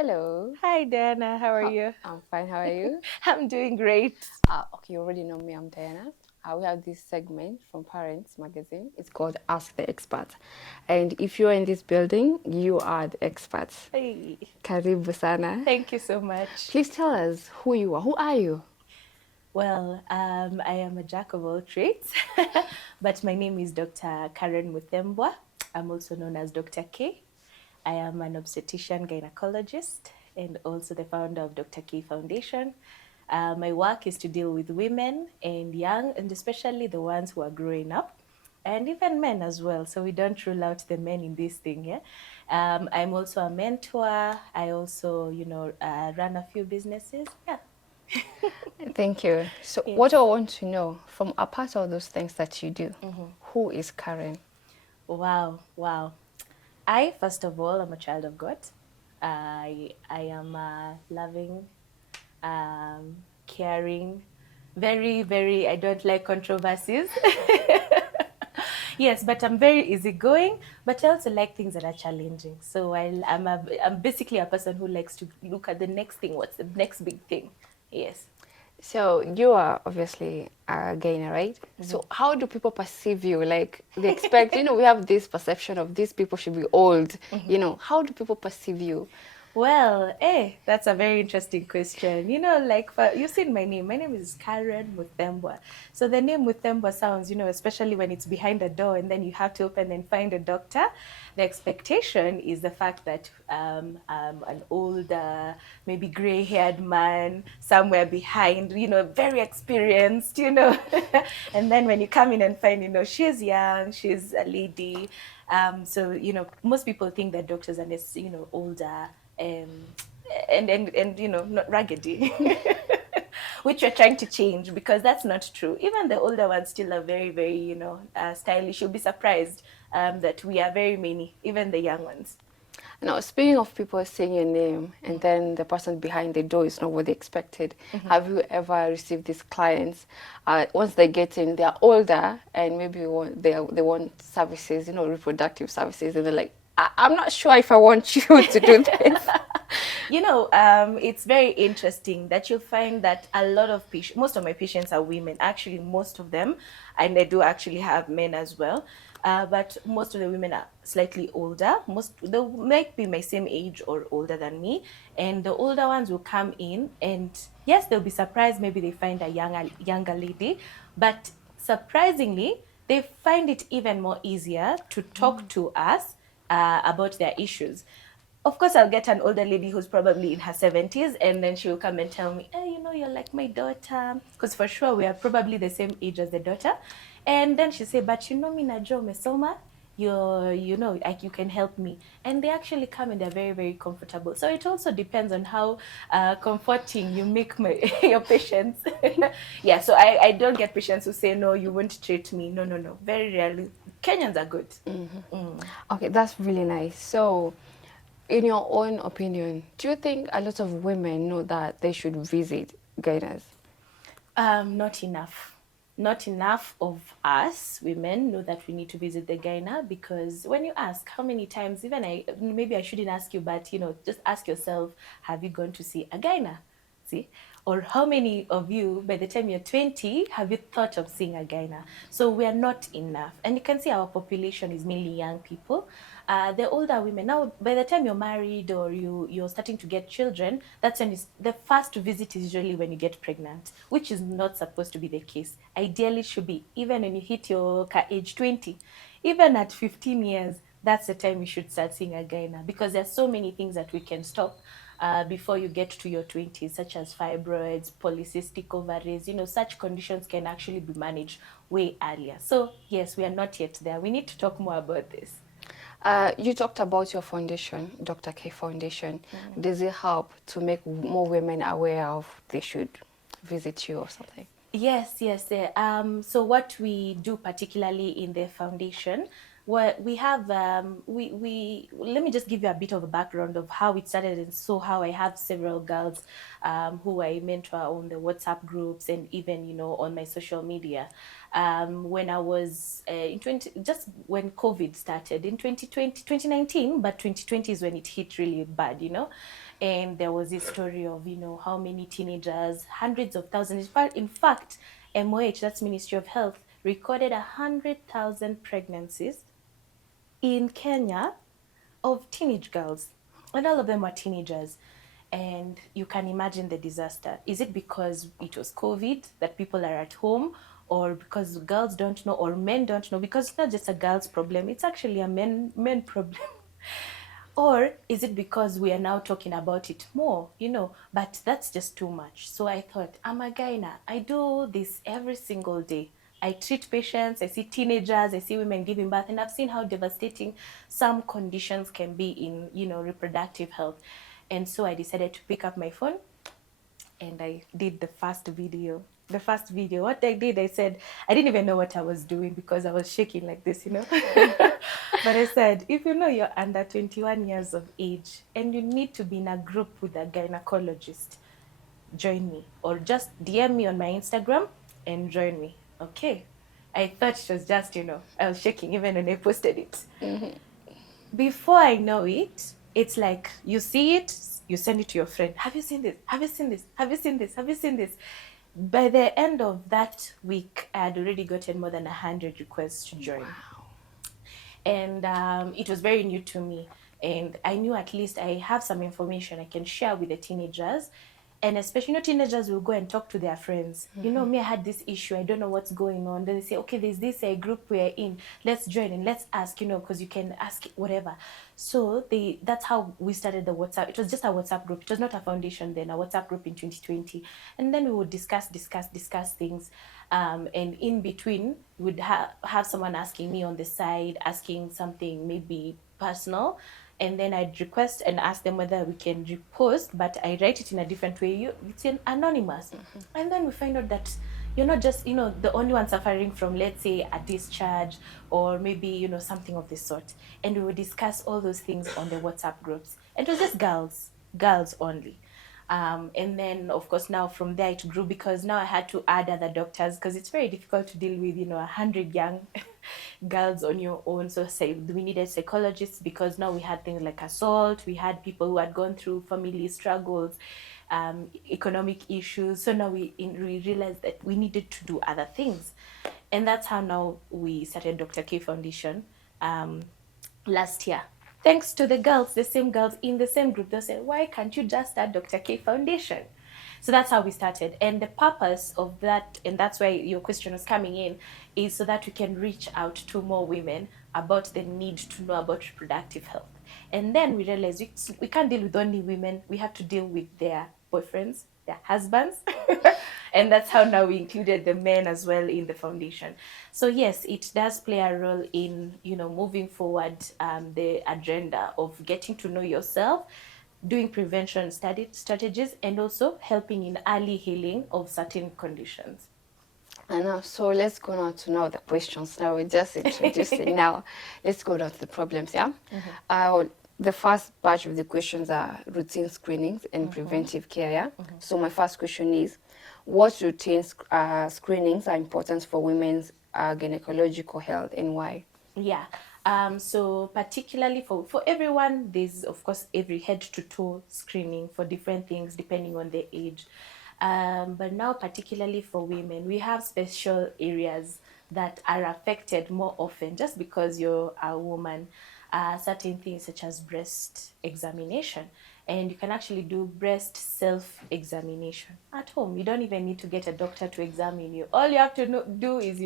Hello. Hi, Dana. How are you? I'm fine. How are you? I'm doing great. Okay, you already know me. I'm Diana. We have this segment from Parents Magazine. It's called Ask the Expert. And if you're in this building, you are the experts. Hey, Karibu sana. thank you so much. Please tell us who you are. Who are you? Well, I am a jack of all trades, but my name is Dr. Karen Muthembwa. I'm also known as Dr. K. I am an obstetrician gynecologist and also the founder of Dr. K Foundation. My work is to deal with women and young, and especially the ones who are growing up, and even men as well. So we don't rule out the men in this thing. Yeah, I'm also a mentor. I also, run a few businesses. Yeah. Thank you. So, what I Yes. want to know from apart of those things that you do, who is Karen? Wow. Wow. I first of all, I'm a child of God. I am loving, caring, very, very. I don't like controversies. Yes, but I'm very easygoing. But I also like things that are challenging. So I'm basically a person who likes to look at the next thing. What's the next big thing? Yes. So you are obviously a gainer, right? So how do people perceive you? Like they expect, we have this perception of these people should be old. How do people perceive you? Well, that's a very interesting question. Like you've seen my name. My name is Karen Muthembwa. So the name Muthembwa sounds, especially when it's behind a door and then you have to open and find a doctor. The expectation is the fact that an older, maybe gray-haired man somewhere behind, very experienced, and then when you come in and find, she's young, she's a lady. So, most people think that doctors are, older um, and not raggedy, which we're trying to change because that's not true. Even the older ones still are very, very, stylish. You'll be surprised that we are very many, even the young ones. Now, speaking of people saying your name and then the person behind the door is not what they expected, have you ever received these clients? Once they get in, they're older and maybe they want services, reproductive services, and they're like, I'm not sure if I want you to do this. It's very interesting that you'll find that a lot of patients, most of my patients are women, actually, most of them, and I do actually have men as well. But most of the women are slightly older. They might be my same age or older than me. And the older ones will come in, and yes, they'll be surprised. Maybe they find a younger lady, but surprisingly, they find it even more easier to talk to us about their issues. Of course, I'll get an older lady who's probably in her 70s, and then she'll come and tell me, hey, you're like my daughter. Because for sure, we are probably the same age as the daughter. And then she say, but me, Najo Mesoma, like you can help me. And they actually come and they're very, very comfortable. So it also depends on how comforting you make your patients. Yeah, so I don't get patients who say, no, you won't treat me. No, no, no. Very rarely. Kenyans are good. Okay, that's really nice. So, in your own opinion, do you think a lot of women know that they should visit gayness? Not enough. Not enough of us women know that we need to visit the gyna, because when you ask how many times, even maybe I shouldn't ask you, but just ask yourself, have you gone to see a gyna? See? Or how many of you, by the time you're 20, have you thought of seeing a gyna? So we are not enough. And you can see our population is mainly young people. The older women, now by the time you're married or you're starting to get children, that's when the first visit is usually when you get pregnant, which is not supposed to be the case. Ideally, it should be even when you hit your age 20, even at 15 years, that's the time you should start seeing a gyna, because there's so many things that we can stop before you get to your 20s, such as fibroids, polycystic ovaries. Such conditions can actually be managed way earlier. So yes, we are not yet there. We need to talk more about this. You talked about your foundation, Dr. K Foundation. Does it help to make more women aware of they should visit you or something? Yes, yes. So what we do particularly in the foundation, what we have, we let me just give you a bit of a background of how it started, and so how I have several girls who I mentor on the WhatsApp groups and even on my social media. When I was in 20, just when COVID started in 2020, 2019, but 2020 is when it hit really bad. And there was this story of, how many teenagers, hundreds of thousands. In fact, MOH, that's Ministry of Health, recorded 100,000 pregnancies in Kenya of teenage girls, and all of them were teenagers. And you can imagine the disaster. Is it because it was COVID that people are at home, or because girls don't know, or men don't know? Because it's not just a girl's problem; it's actually a men problem. Or is it because we are now talking about it more, But that's just too much. So I thought, I'm a gyna. I do this every single day. I treat patients, I see teenagers, I see women giving birth, and I've seen how devastating some conditions can be in, reproductive health. And so I decided to pick up my phone and I did the first video. The first video, what I did, I said, I didn't even know what I was doing because I was shaking like this. But I said, if you know you're under 21 years of age and you need to be in a group with a gynecologist, join me. Or just DM me on my Instagram and join me. Okay. I thought it was just, I was shaking even when I posted it. Before I know it, it's like you see it, you send it to your friend. Have you seen this? Have you seen this? Have you seen this? Have you seen this? By the end of that week, I had already gotten more than 100 requests to join. Wow. And it was very new to me. And I knew at least I have some information I can share with the teenagers. And especially, teenagers will go and talk to their friends. Me, I had this issue. I don't know what's going on. Then they say, okay, there's this group we're in. Let's join and let's ask, because you can ask whatever. So that's how we started the WhatsApp. It was just a WhatsApp group. It was not a foundation then, a WhatsApp group in 2020. And then we would discuss things. And in between, we'd have someone asking me on the side, asking something maybe personal. And then I'd request and ask them whether we can repost, but I write it in a different way. It's anonymous. And then we find out that you're not just, the only one suffering from, let's say, a discharge or maybe, something of this sort. And we would discuss all those things on the WhatsApp groups. And it was just girls only. And then, of course, now from there it grew because now I had to add other doctors because it's very difficult to deal with, 100 young girls on your own. So we needed psychologists because now we had things like assault. We had people who had gone through family struggles, economic issues. So now we realized that we needed to do other things. And that's how now we started Dr. K Foundation last year. Thanks to the girls, the same girls in the same group, they said, why can't you just start Dr. K Foundation? So that's how we started. And the purpose of that, and that's why your question was coming in, is so that we can reach out to more women about the need to know about reproductive health. And then we realized we can't deal with only women, we have to deal with their boyfriends, their husbands. And that's how now we included the men as well in the foundation. So yes, it does play a role in, moving forward the agenda of getting to know yourself, doing prevention strategies, and also helping in early healing of certain conditions. And now, so let's go now to the questions. Now we're just introducing. Now, let's go down to the problems. Yeah. The first batch of the questions are routine screenings and preventive care. Yeah. So my first question is, what routine screenings are important for women's gynecological health and why? Yeah. So particularly for everyone, there's of course every head to toe screening for different things depending on their age. But now particularly for women, we have special areas that are affected more often just because you're a woman. Certain things such as breast examination. And you can actually do breast self-examination at home. You don't even need to get a doctor to examine you. All you have to do is,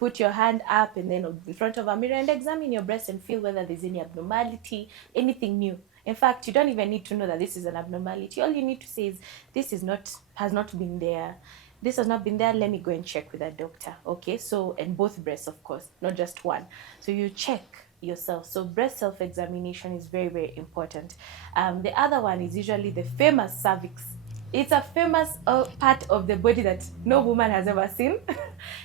put your hand up and then in front of a mirror and examine your breast and feel whether there's any abnormality, anything new. In fact, you don't even need to know that this is an abnormality. All you need to say is, this has not been there. This has not been there. Let me go and check with a doctor. Okay, so, and both breasts, of course, not just one. So you check yourself. So breast self-examination is very, very important. The other one is usually the famous cervix. It's a famous part of the body that no woman has ever seen.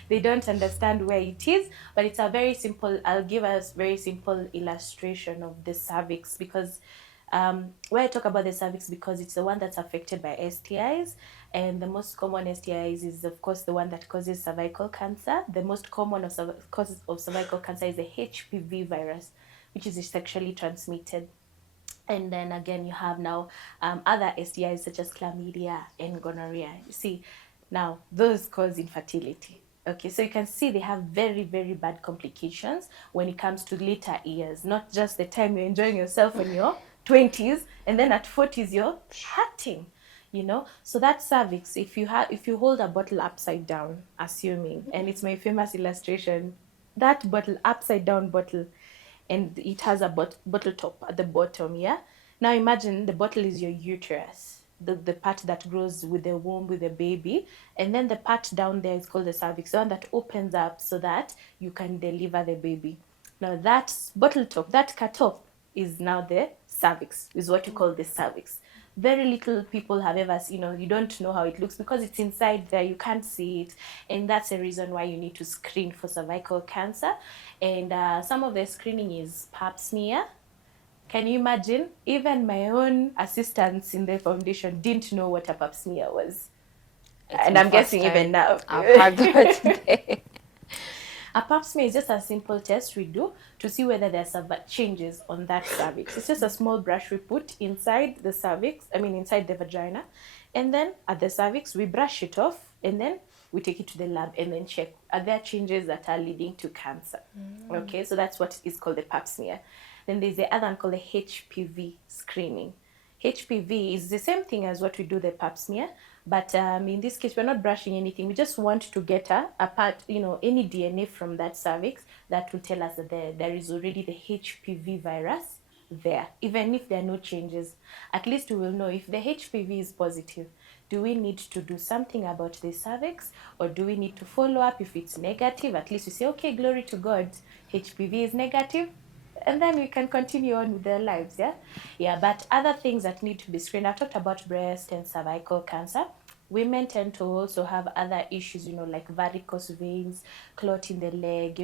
They don't understand where it is, but it's a very simple, I'll give us very simple illustration of the cervix because why I talk about the cervix because it's the one that's affected by STIs, and the most common STIs is of course the one that causes cervical cancer. The most common cause of cervical cancer is the HPV virus, which is sexually transmitted. And then again, you have now other STIs such as chlamydia and gonorrhea. You see, now those cause infertility. Okay, so you can see they have very, very bad complications when it comes to later years, not just the time you're enjoying yourself when you're 20s, and then at 40s you're hurting, you know. So that cervix, if you hold a bottle upside down, assuming, and it's my famous illustration, that bottle, upside down bottle, and it has a bottle top at the bottom, yeah? Now imagine the bottle is your uterus, the part that grows with the womb, with the baby, and then the part down there is called the cervix, the one that opens up so that you can deliver the baby. Now that bottle top, that cut off, is now the cervix, is what you call the cervix. Very little people have ever, you don't know how it looks because it's inside there, you can't see it. And that's the reason why you need to screen for cervical cancer. And some of the screening is pap smear. Can you imagine? Even my own assistants in the foundation didn't know what a pap smear was. It's And my I'm first guessing time even now. I've heard that today. A pap smear is just a simple test we do to see whether there's some changes on that cervix. It's just a small brush we put inside the cervix, inside the vagina. And then at the cervix, we brush it off and then we take it to the lab and then check, are there changes that are leading to cancer? Okay, so that's what is called the pap smear. Then there's the other one called the HPV screening. HPV is the same thing as what we do the pap smear, but in this case, we're not brushing anything. We just want to get a part, any DNA from that cervix that will tell us that there is already the HPV virus there. Even if there are no changes, at least we will know if the HPV is positive. Do we need to do something about the cervix, or do we need to follow up if it's negative? At least we say, okay, glory to God, HPV is negative, and then we can continue on with their lives. Yeah, but other things that need to be screened, I've talked about breast and cervical cancer. Women tend to also have other issues, like varicose veins, clot in the leg,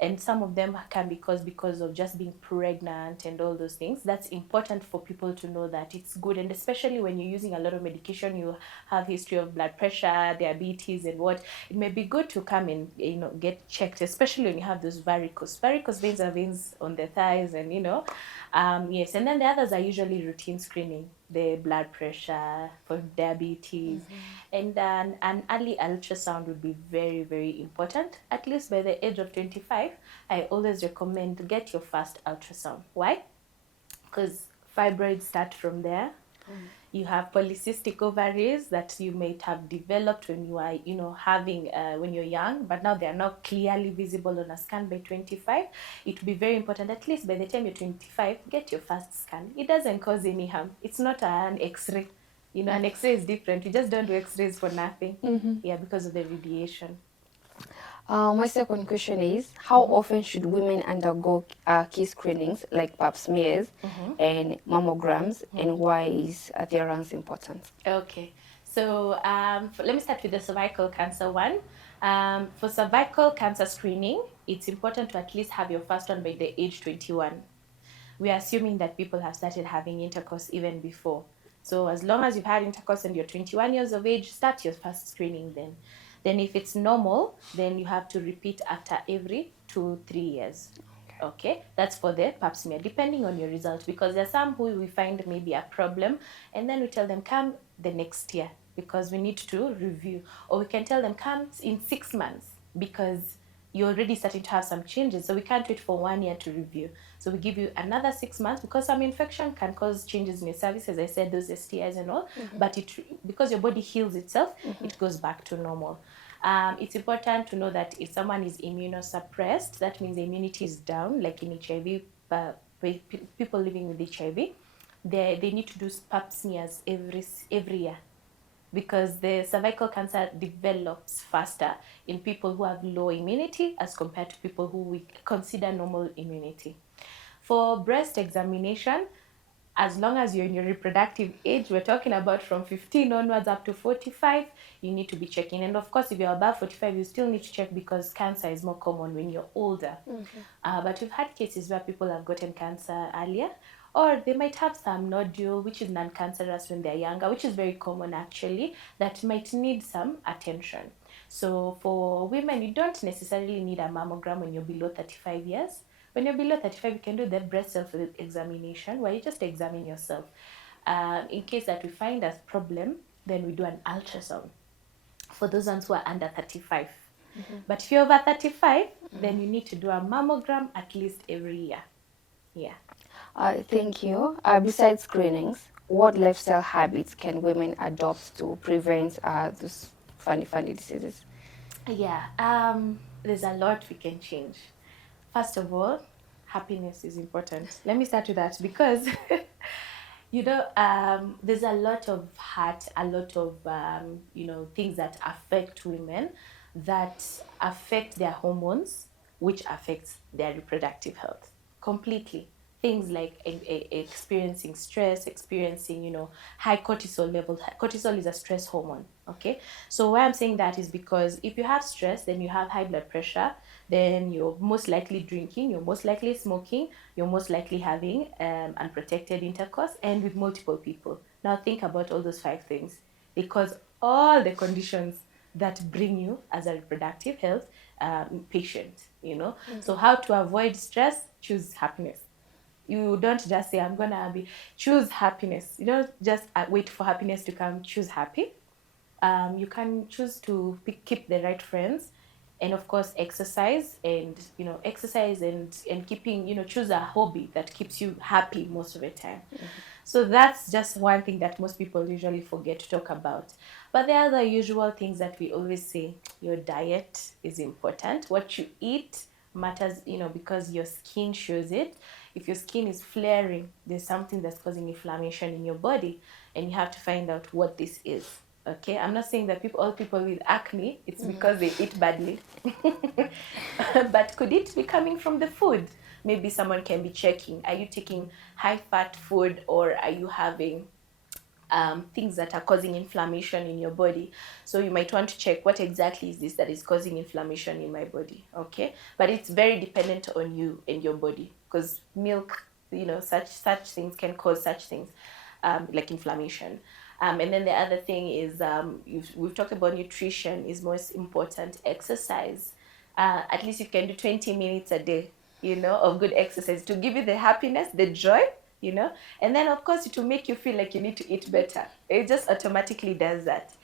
and some of them can be caused because of just being pregnant and all those things. That's important for people to know that it's good, and especially when you're using a lot of medication, you have history of blood pressure, diabetes, and what, it may be good to come and get checked, especially when you have those varicose veins are veins on the thighs, and yes. And then the others are usually routine screening, the blood pressure, for diabetes. And then an early ultrasound would be very, very important. At least by the age of 25, I always recommend to get your first ultrasound. Why? Because fibroids start from there. You have polycystic ovaries that you might have developed when you are, having when you're young, but now they are not clearly visible on a scan by 25. It would be very important, at least by the time you're 25, get your first scan. It doesn't cause any harm. It's not an X-ray. An X-ray is different. You just don't do X-rays for nothing. Yeah, because of the radiation. My second question is, how often should women undergo key screenings like pap smears and mammograms, and why is adherence important? Okay, so let me start with the cervical cancer one. For cervical cancer screening, it's important to at least have your first one by the age 21. We are assuming that people have started having intercourse even before. So as long as you've had intercourse and you're 21 years of age, start your first screening then. Then if it's normal, then you have to repeat after every 2-3 years. Okay, that's for the pap smear, depending on your result, because there are some who we find maybe a problem, and then we tell them come the next year because we need to review, or we can tell them come in 6 months because you're already starting to have some changes, so we can't wait for 1 year to review. So we give you another 6 months because some infection can cause changes in your cervix, as I said, those STIs and all, but because your body heals itself, it goes back to normal. It's important to know that if someone is immunosuppressed, that means the immunity is down, like in HIV, people living with HIV, they need to do pap smears every year, because the cervical cancer develops faster in people who have low immunity as compared to people who we consider normal immunity. For breast examination, as long as you're in your reproductive age, we're talking about from 15 onwards up to 45, you need to be checking. And of course, if you're above 45, you still need to check because cancer is more common when you're older. But we've had cases where people have gotten cancer earlier, or they might have some nodule, which is non-cancerous when they're younger, which is very common actually, that might need some attention. So for women, you don't necessarily need a mammogram when you're below 35 years. When you're below 35, you can do the breast self-examination, where you just examine yourself. In case that we find a problem, then we do an ultrasound for those ones who are under 35. But if you're over 35, then you need to do a mammogram at least every year. Yeah. Thank you. Besides screenings, what lifestyle habits can women adopt to prevent those funny diseases? Yeah, there's a lot we can change. First of all, happiness is important. Let me start with that because, there's a lot of heart, a lot of, things that affect women, that affect their hormones, which affects their reproductive health completely. Things like experiencing stress, experiencing, high cortisol level. Cortisol is a stress hormone. Okay, so why I'm saying that is because if you have stress, then you have high blood pressure, then you're most likely drinking, you're most likely smoking, you're most likely having unprotected intercourse and with multiple people. Now think about all those 5 things. They cause all the conditions that bring you as a reproductive health patient. So how to avoid stress? Choose happiness. You don't just say, I'm gonna be, choose happiness. You don't just wait for happiness to come. Choose happy. You can choose to keep the right friends, and of course exercise, and exercise and keeping, choose a hobby that keeps you happy most of the time. So that's just one thing that most people usually forget to talk about. But the other usual things that we always say: your diet is important, what you eat matters, because your skin shows it. If your skin is flaring, there's something that's causing inflammation in your body, and you have to find out what this is. Okay, I'm not saying that all people with acne, it's because they eat badly. But could it be coming from the food? Maybe someone can be checking, are you taking high fat food, or are you having things that are causing inflammation in your body? So you might want to check, what exactly is this that is causing inflammation in my body? Okay, but it's very dependent on you and your body, because milk, such things can cause such things, like inflammation. And then the other thing is, we've talked about nutrition is most important. Exercise, at least you can do 20 minutes a day, of good exercise to give you the happiness, the joy, and then of course to make you feel like you need to eat better. It just automatically does that.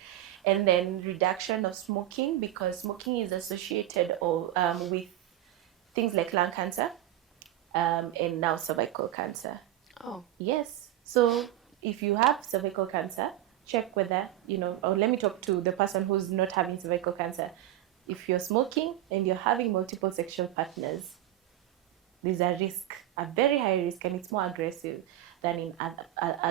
And then reduction of smoking, because smoking is associated with things like lung cancer, and now cervical cancer. Oh, Yes. So if you have cervical cancer, check whether, or let me talk to the person who's not having cervical cancer. If you're smoking and you're having multiple sexual partners, there's a risk, a very high risk, and it's more aggressive than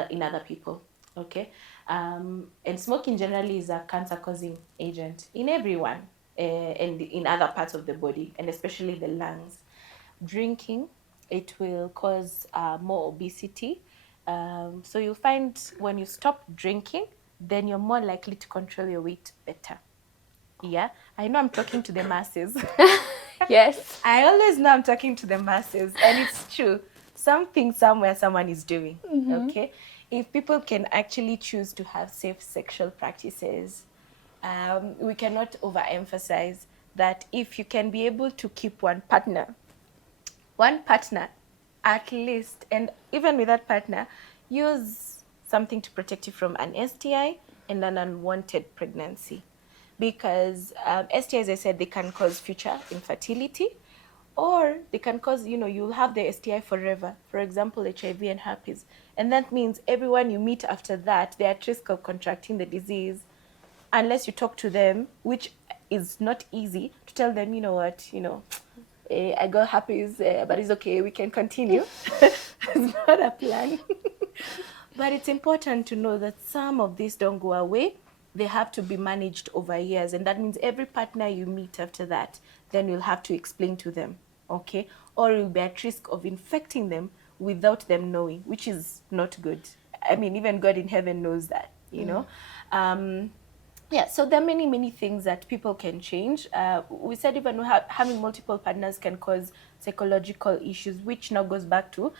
in other people. Okay, and smoking generally is a cancer-causing agent in everyone, and in other parts of the body, and especially the lungs. Drinking, it will cause more obesity. So you'll find when you stop drinking, then you're more likely to control your weight better. Yeah, I know I'm talking to the masses. yes. I always know I'm talking to the masses, and it's true. Something somewhere someone is doing. Okay, if people can actually choose to have safe sexual practices, we cannot overemphasize that if you can be able to keep one partner at least, and even with that partner, use something to protect you from an STI and an unwanted pregnancy. Because STIs, as I said, they can cause future infertility, or they can cause, you'll have the STI forever. For example, HIV and herpes. And that means everyone you meet after that, they're at risk of contracting the disease, unless you talk to them, which is not easy to tell them, I got herpes, but it's okay, we can continue. It's not a plan. But it's important to know that some of these don't go away. They have to be managed over years. And that means every partner you meet after that, then you'll have to explain to them, okay? Or you'll be at risk of infecting them without them knowing, which is not good. I mean, even God in heaven knows that, Yeah, so there are many, many things that people can change. We said even having multiple partners can cause psychological issues, which now goes back to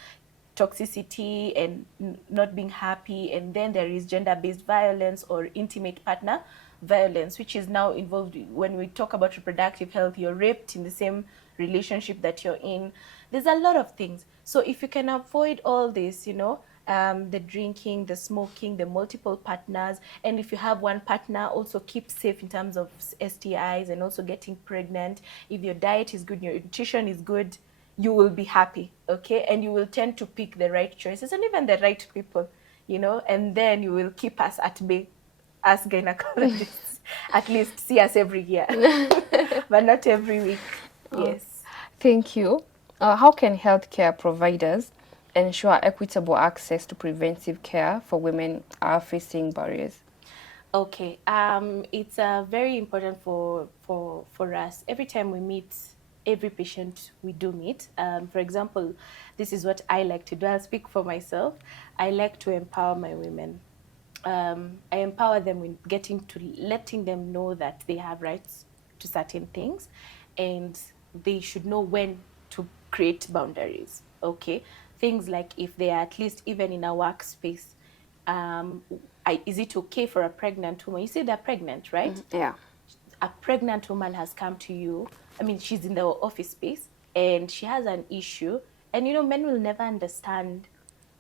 toxicity and not being happy. And then there is gender-based violence or intimate partner violence, which is now involved when we talk about reproductive health. You're raped in the same relationship that you're in. There's a lot of things. So if you can avoid all this, the drinking, the smoking, the multiple partners, and if you have one partner, also keep safe in terms of STIs and also getting pregnant. If your diet is good, your nutrition is good, you will be happy, okay? And you will tend to pick the right choices and even the right people, and then you will keep us at bay, us gynecologists. At least see us every year, but not every week. Yes. Thank you. How can healthcare providers ensure equitable access to preventive care for women are facing barriers? Okay. It's very important for us. Every time we meet every patient we do meet. For example, this is what I like to do. I'll speak for myself. I like to empower my women. I empower them with letting them know that they have rights to certain things, and they should know when to create boundaries. Okay, things like if they are at least even in a workspace, um, is it okay for a pregnant woman? You say they're pregnant, right? Yeah. A pregnant woman has come to you. I mean, she's in the office space and she has an issue. And men will never understand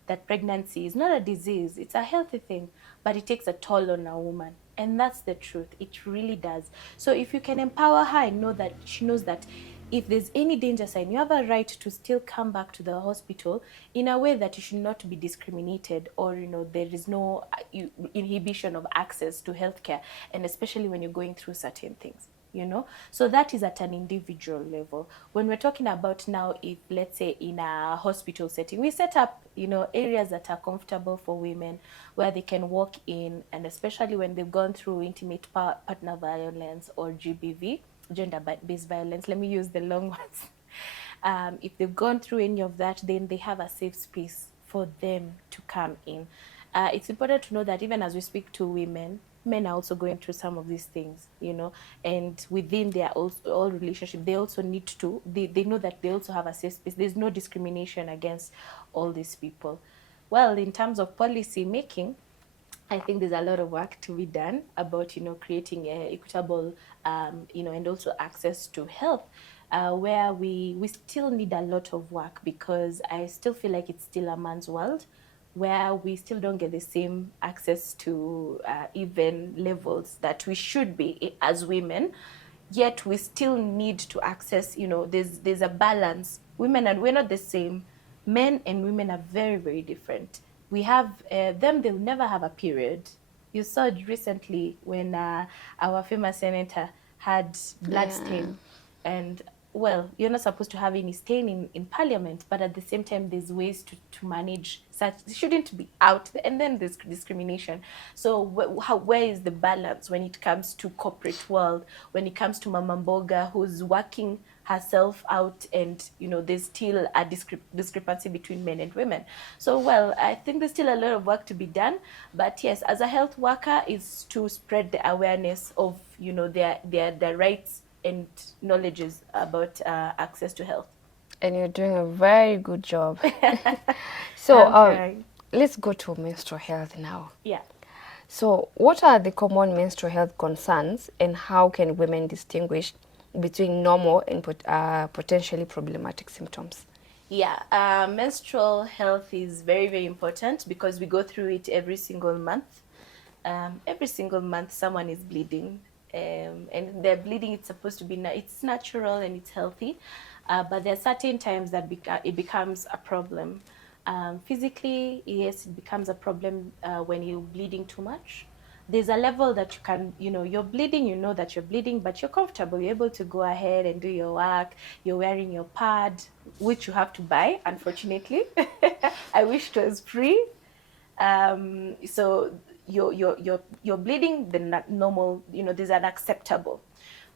that pregnancy is not a disease, it's a healthy thing, but it takes a toll on a woman. And that's the truth. It really does. So if you can empower her and know that she knows that if there's any danger sign, you have a right to still come back to the hospital in a way that you should not be discriminated, or there is no inhibition of access to healthcare, and especially when you're going through certain things. So that is at an individual level. When we're talking about now, if let's say in a hospital setting, we set up areas that are comfortable for women where they can walk in, and especially when they've gone through intimate partner violence or GBV, gender-based violence. Let me use the long ones. If they've gone through any of that, then they have a safe space for them to come in. It's important to know that even as we speak to women, men are also going through some of these things, and within their all relationship, they also need to, they know that they also have a safe space. There's no discrimination against all these people. Well, in terms of policy making, I think there's a lot of work to be done about, creating equitable, and also access to health, where we still need a lot of work, because I still feel like it's still a man's world, where we still don't get the same access to even levels that we should be as women. Yet we still need to access, there's a balance. Women, and we're not the same. Men and women are very, very different. We have them, they'll never have a period. You saw it recently when our famous senator had blood stain. And well, you're not supposed to have any stain in parliament, but at the same time, there's ways to manage such. It shouldn't be out there. And then there's discrimination. So where is the balance when it comes to corporate world, when it comes to Mama Mboga who's working herself out, and there's still a discrepancy between men and women. So well, I think there's still a lot of work to be done, but yes, as a health worker, is to spread the awareness of their rights and knowledges about access to health. And you're doing a very good job. So let's go to menstrual health now. Yeah. So what are the common menstrual health concerns, and how can women distinguish between normal and potentially problematic symptoms? Yeah, menstrual health is very, very important because we go through it every single month. Every single month someone is bleeding, and their bleeding, it's supposed to be, it's natural and it's healthy, but there are certain times that it becomes a problem. Physically, yes, it becomes a problem when you're bleeding too much. There's a level that you can, you're bleeding, you know that you're bleeding, but you're comfortable. You're able to go ahead and do your work. You're wearing your pad, which you have to buy, unfortunately. I wish it was free. So you're bleeding the normal, there's an acceptable.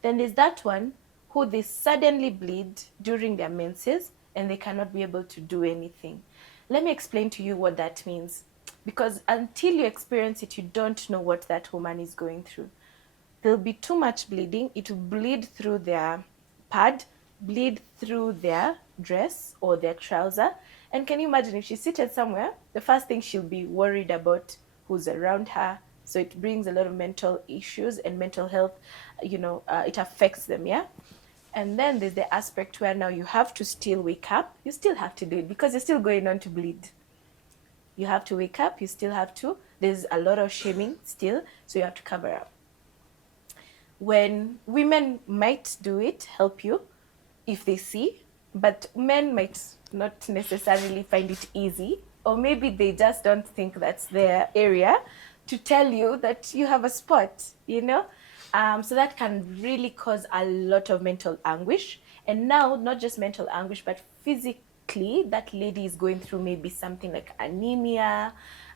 Then there's that one who they suddenly bleed during their menses and they cannot be able to do anything. Let me explain to you what that means, because until you experience it, you don't know what that woman is going through. There'll be too much bleeding. It will bleed through their pad, bleed through their dress or their trouser. And can you imagine if she's seated somewhere, the first thing she'll be worried about who's around her. So it brings a lot of mental issues and mental health, it affects them, yeah? And then there's the aspect where now you have to still wake up. You still have to do it because you're still going on to bleed. You have to wake up. You still have to. There's a lot of shaming still, so you have to cover up. When women might do it, help you if they see, but men might not necessarily find it easy, or maybe they just don't think that's their area to tell you that you have a spot, you know? So that can really cause a lot of mental anguish. And now, not just mental anguish, but physically, that lady is going through maybe something like anemia.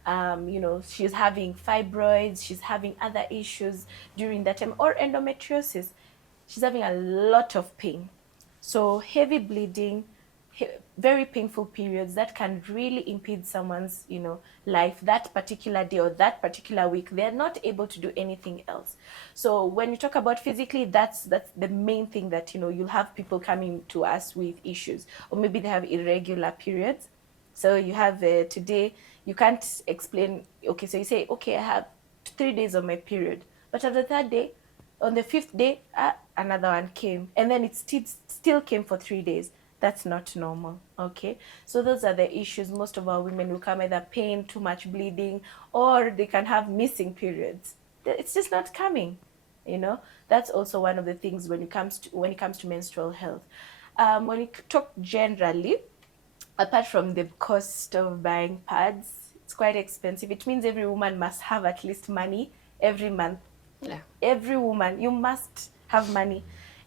You know, she's having fibroids, she's having other issues during that time, or endometriosis. She's having a lot of pain. So heavy bleeding, very painful periods that can really impede someone's, you know, life that particular day or that particular week. They're not able to do anything else. So when you talk about physically, that's the main thing that, you know, you'll have people coming to us with issues, or maybe they have irregular periods. So you have today, you can't explain, okay, so you say, okay, I have 3 days of my period, but on the third day, on the fifth day, another one came, and then it still came for 3 days. That's not normal. Okay, so those are the issues. Most of our women will come either pain, too much bleeding, or they can have missing periods. It's just not coming. You know, that's also one of the things when it comes to menstrual health. When we talk generally, apart from the cost of buying pads, it's quite expensive. It means every woman must have at least money every month. Yeah. Every woman, you must have money.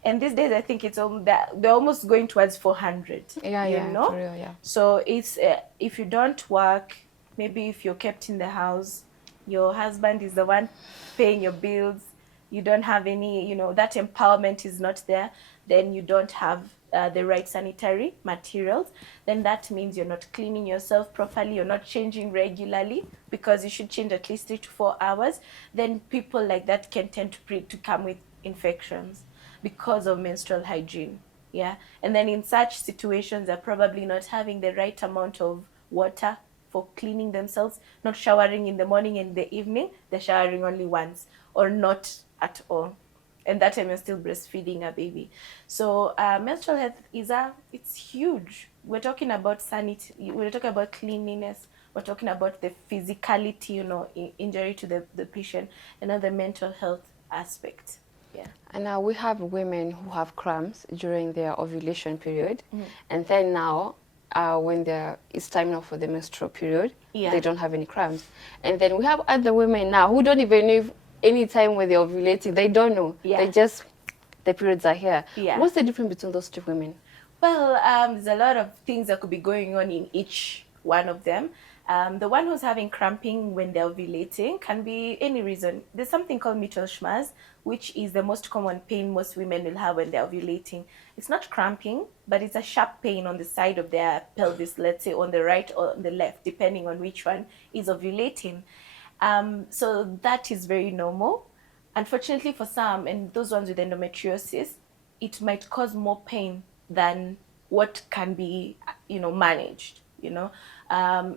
And these days, I think they're almost going towards 400. Yeah, you yeah, know. for real, yeah. So it's if you don't work, maybe if you're kept in the house, your husband is the one paying your bills. You don't have any, you know, that empowerment is not there. Then you don't have the right sanitary materials. Then that means you're not cleaning yourself properly. You're not changing regularly because you should change at least 3 to 4 hours. Then people like that can tend to come with infections because of menstrual hygiene. Yeah. And then in such situations, they're probably not having the right amount of water for cleaning themselves, not showering in the morning and the evening. They're showering only once or not at all. And that time you're still breastfeeding a baby. So menstrual health it's huge. We're talking about sanity. We're talking about cleanliness. We're talking about the physicality, you know, injury to the patient, and then the mental health aspect. Yeah. And now we have women who have cramps during their ovulation period, and then now, when it's time now for the menstrual period, Yeah. they don't have any cramps. And then we have other women now who don't even know if any time when they're ovulating, they don't know. Yeah. They just, the periods are here. Yeah. What's the difference between those two women? Well, there's a lot of things that could be going on in each one of them. The one who's having cramping when they're ovulating can be any reason. There's something called mitral schmerz, which is the most common pain most women will have when they're ovulating. It's not cramping, but it's a sharp pain on the side of their pelvis, let's say on the right or on the left, depending on which one is ovulating. So that is very normal. Unfortunately for some, and those ones with endometriosis, it might cause more pain than what can be, you know, managed, you know.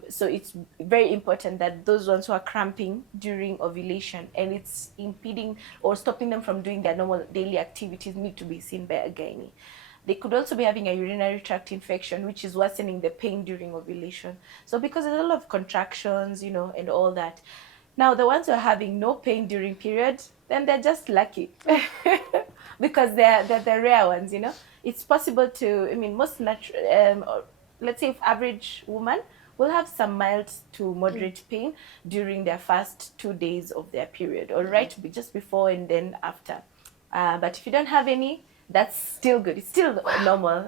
So it's very important that those ones who are cramping during ovulation and it's impeding or stopping them from doing their normal daily activities need to be seen by a gynae. They could also be having a urinary tract infection, which is worsening the pain during ovulation. So because there's a lot of contractions, you know, and all that. Now, the ones who are having no pain during period, then they're just lucky because they're the rare ones, you know. It's possible to, I mean, most natural, let's say if average woman will have some mild to moderate pain during their first 2 days of their period, or right just before and then after. But if you don't have any, that's still good. It's still normal.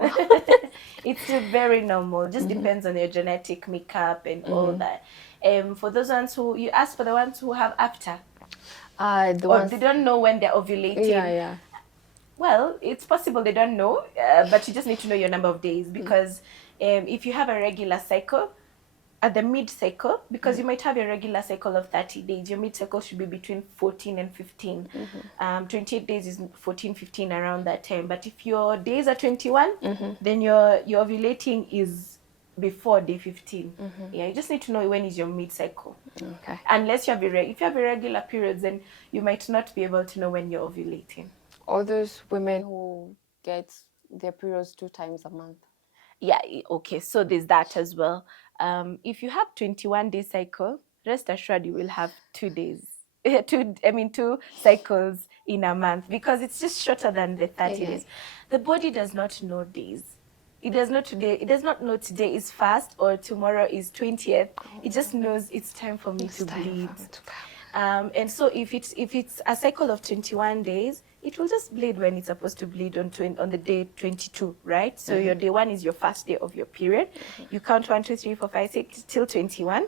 It's still very normal. Just depends on your genetic makeup and all that. For those ones who, you ask for the ones who have after, or they don't know when they're ovulating. Yeah, yeah. Well, it's possible they don't know, but you just need to know your number of days because if you have a regular cycle, at the mid-cycle, because you might have a regular cycle of 30 days, your mid-cycle should be between 14 and 15. 28 days is 14, 15 around that time. But if your days are 21, then your ovulating is before day 15. Yeah, you just need to know when is your mid-cycle. Okay. Unless you have if you have irregular periods, then you might not be able to know when you're ovulating. All those women who get their periods 2 times a month. Yeah, okay, so there's that as well. If you have 21-day cycle, rest assured you will have 2 days. Two cycles in a month, because it's just shorter than the 30 Yeah. days. The body does not know days. It does not know today is fast or tomorrow is 20th. It just knows it's time for me It's to time bleed. for me to come. And so if it's a cycle of 21 days, it will just bleed when it's supposed to bleed on the day 22, right? So your day 1 is your first day of your period. You count 1, 2, 3, 4, 5, 6 till 21,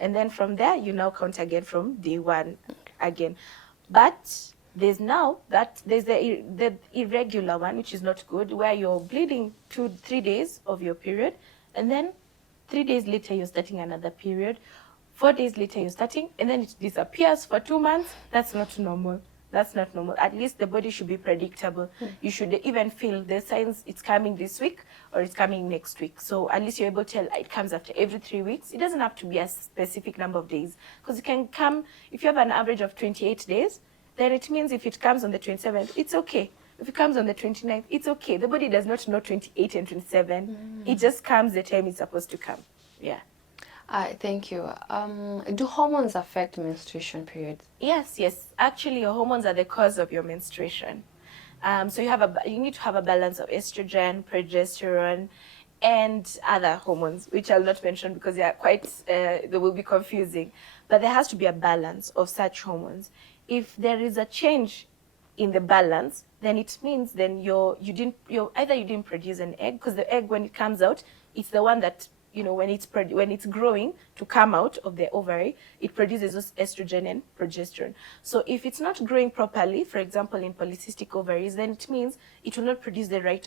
and then from there you now count again from day 1 again. But there's the irregular one, which is not good, where you're bleeding 2-3 days of your period, and then 3 days later you're starting another period. 4 days later you're starting, and then it disappears for 2 months. That's not normal. That's not normal. At least the body should be predictable. You should even feel the signs it's coming this week or it's coming next week. So at least you're able to tell it comes after every 3 weeks. It doesn't have to be a specific number of days, because it can come, if you have an average of 28 days, then it means if it comes on the 27th, it's okay. If it comes on the 29th, it's okay. The body does not know 28 and 27. It just comes the time it's supposed to come. Yeah. Thank you. Do hormones affect menstruation periods? Yes. Actually, your hormones are the cause of your menstruation. So you need to have a balance of estrogen, progesterone, and other hormones, which I'll not mention because they are they will be confusing. But there has to be a balance of such hormones. If there is a change in the balance, then it means then either you didn't produce an egg, because the egg, when it comes out, it's the one that, when it's growing to come out of the ovary, it produces those estrogen and progesterone. So if it's not growing properly, for example in polycystic ovaries, then it means it will not produce the right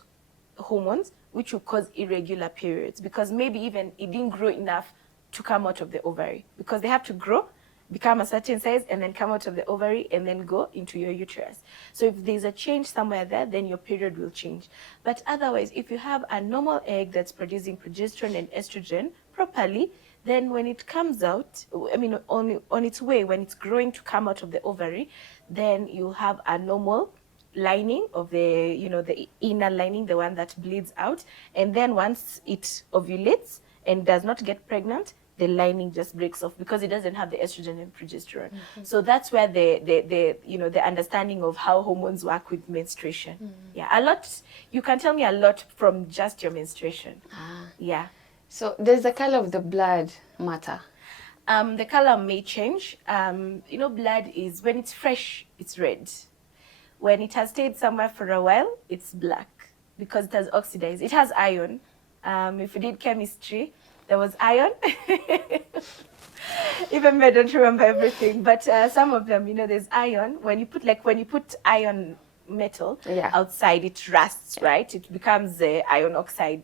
hormones, which will cause irregular periods, because maybe even it didn't grow enough to come out of the ovary, because they have to grow, become a certain size, and then come out of the ovary and then go into your uterus. So if there's a change somewhere there, then your period will change. But otherwise, if you have a normal egg that's producing progesterone and estrogen properly, then when it comes out, on its way, when it's growing to come out of the ovary, then you have a normal lining of the inner lining, the one that bleeds out. And then once it ovulates and does not get pregnant, the lining just breaks off, because it doesn't have the estrogen and progesterone. So that's where the understanding of how hormones work with menstruation. Yeah, you can tell me a lot from just your menstruation. Yeah. So does the color of the blood matter? The color may change. Blood is, when it's fresh, it's red. When it has stayed somewhere for a while, it's black, because it has oxidized. It has iron. If you did chemistry, there was iron. Even I don't remember everything, but some of them, there's iron. When you put iron metal outside, it rusts, right? It becomes iron oxide.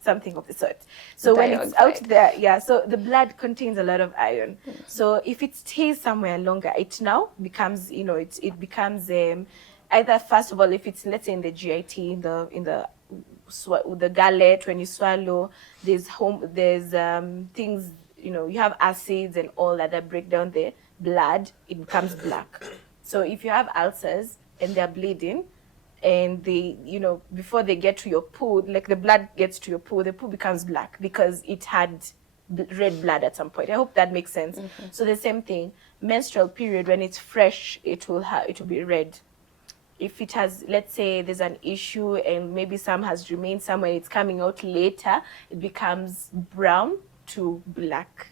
Something of the sort. So when it's out there, so the blood contains a lot of iron. So if it stays somewhere longer, it now becomes, it becomes either, first of all, if it's, let's say, in the GIT, in the gullet, when you swallow, there's things, you have acids and all that break down the blood, it becomes black. So if you have ulcers and they're bleeding, and before they get to your poo, like the blood gets to your poo, the poo becomes black because it had red blood at some point. I hope that makes sense. So the same thing, menstrual period, when it's fresh, it will be red. If it has, let's say there's an issue and maybe some has remained somewhere, it's coming out later, it becomes brown to black.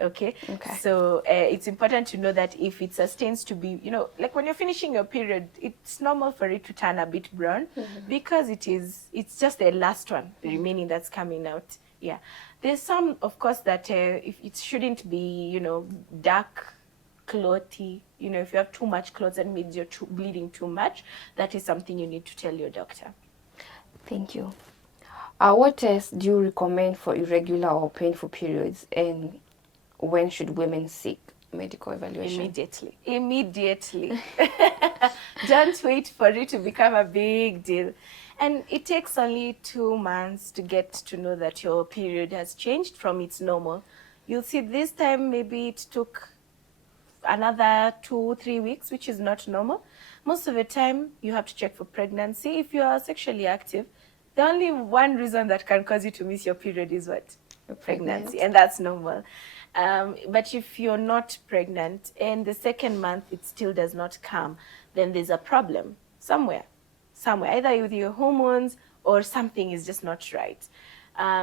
Okay. So it's important to know that if it sustains to be, like when you're finishing your period, it's normal for it to turn a bit brown, because it's just the last one, the remaining, that's coming out. Yeah. There's some, of course, that if it shouldn't be, dark, clotty, if you have too much clothes and means you're bleeding too much, that is something you need to tell your doctor. Thank you. What tests do you recommend for irregular or painful periods, and when should women seek medical evaluation? Immediately. Don't wait for it to become a big deal. And it takes only 2 months to get to know that your period has changed from its normal. You'll see this time maybe it took another 2-3 weeks, which is not normal. Most of the time, you have to check for pregnancy. If you are sexually active, the only one reason that can cause you to miss your period is what? You're Pregnancy, pregnant. and that's normal. But if you're not pregnant and the second month it still does not come, then there's a problem somewhere, either with your hormones or something is just not right.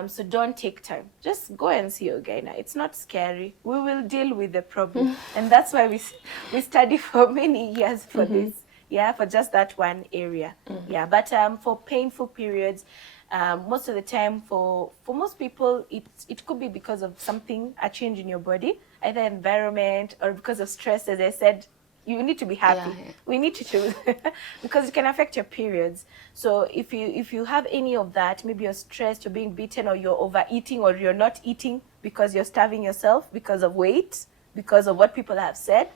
So don't take time. Just go and see your gyna. It's not scary. We will deal with the problem, and that's why we study for many years for this. Yeah, for just that one area. Yeah, but for painful periods, most of the time for most people it could be because of something, a change in your body, either environment or because of stress. As I said, you need to be happy. Yeah. We need to choose because it can affect your periods. So if you have any of that, maybe you're stressed, you're being beaten, or you're overeating, or you're not eating because you're starving yourself because of weight, because of what people have said,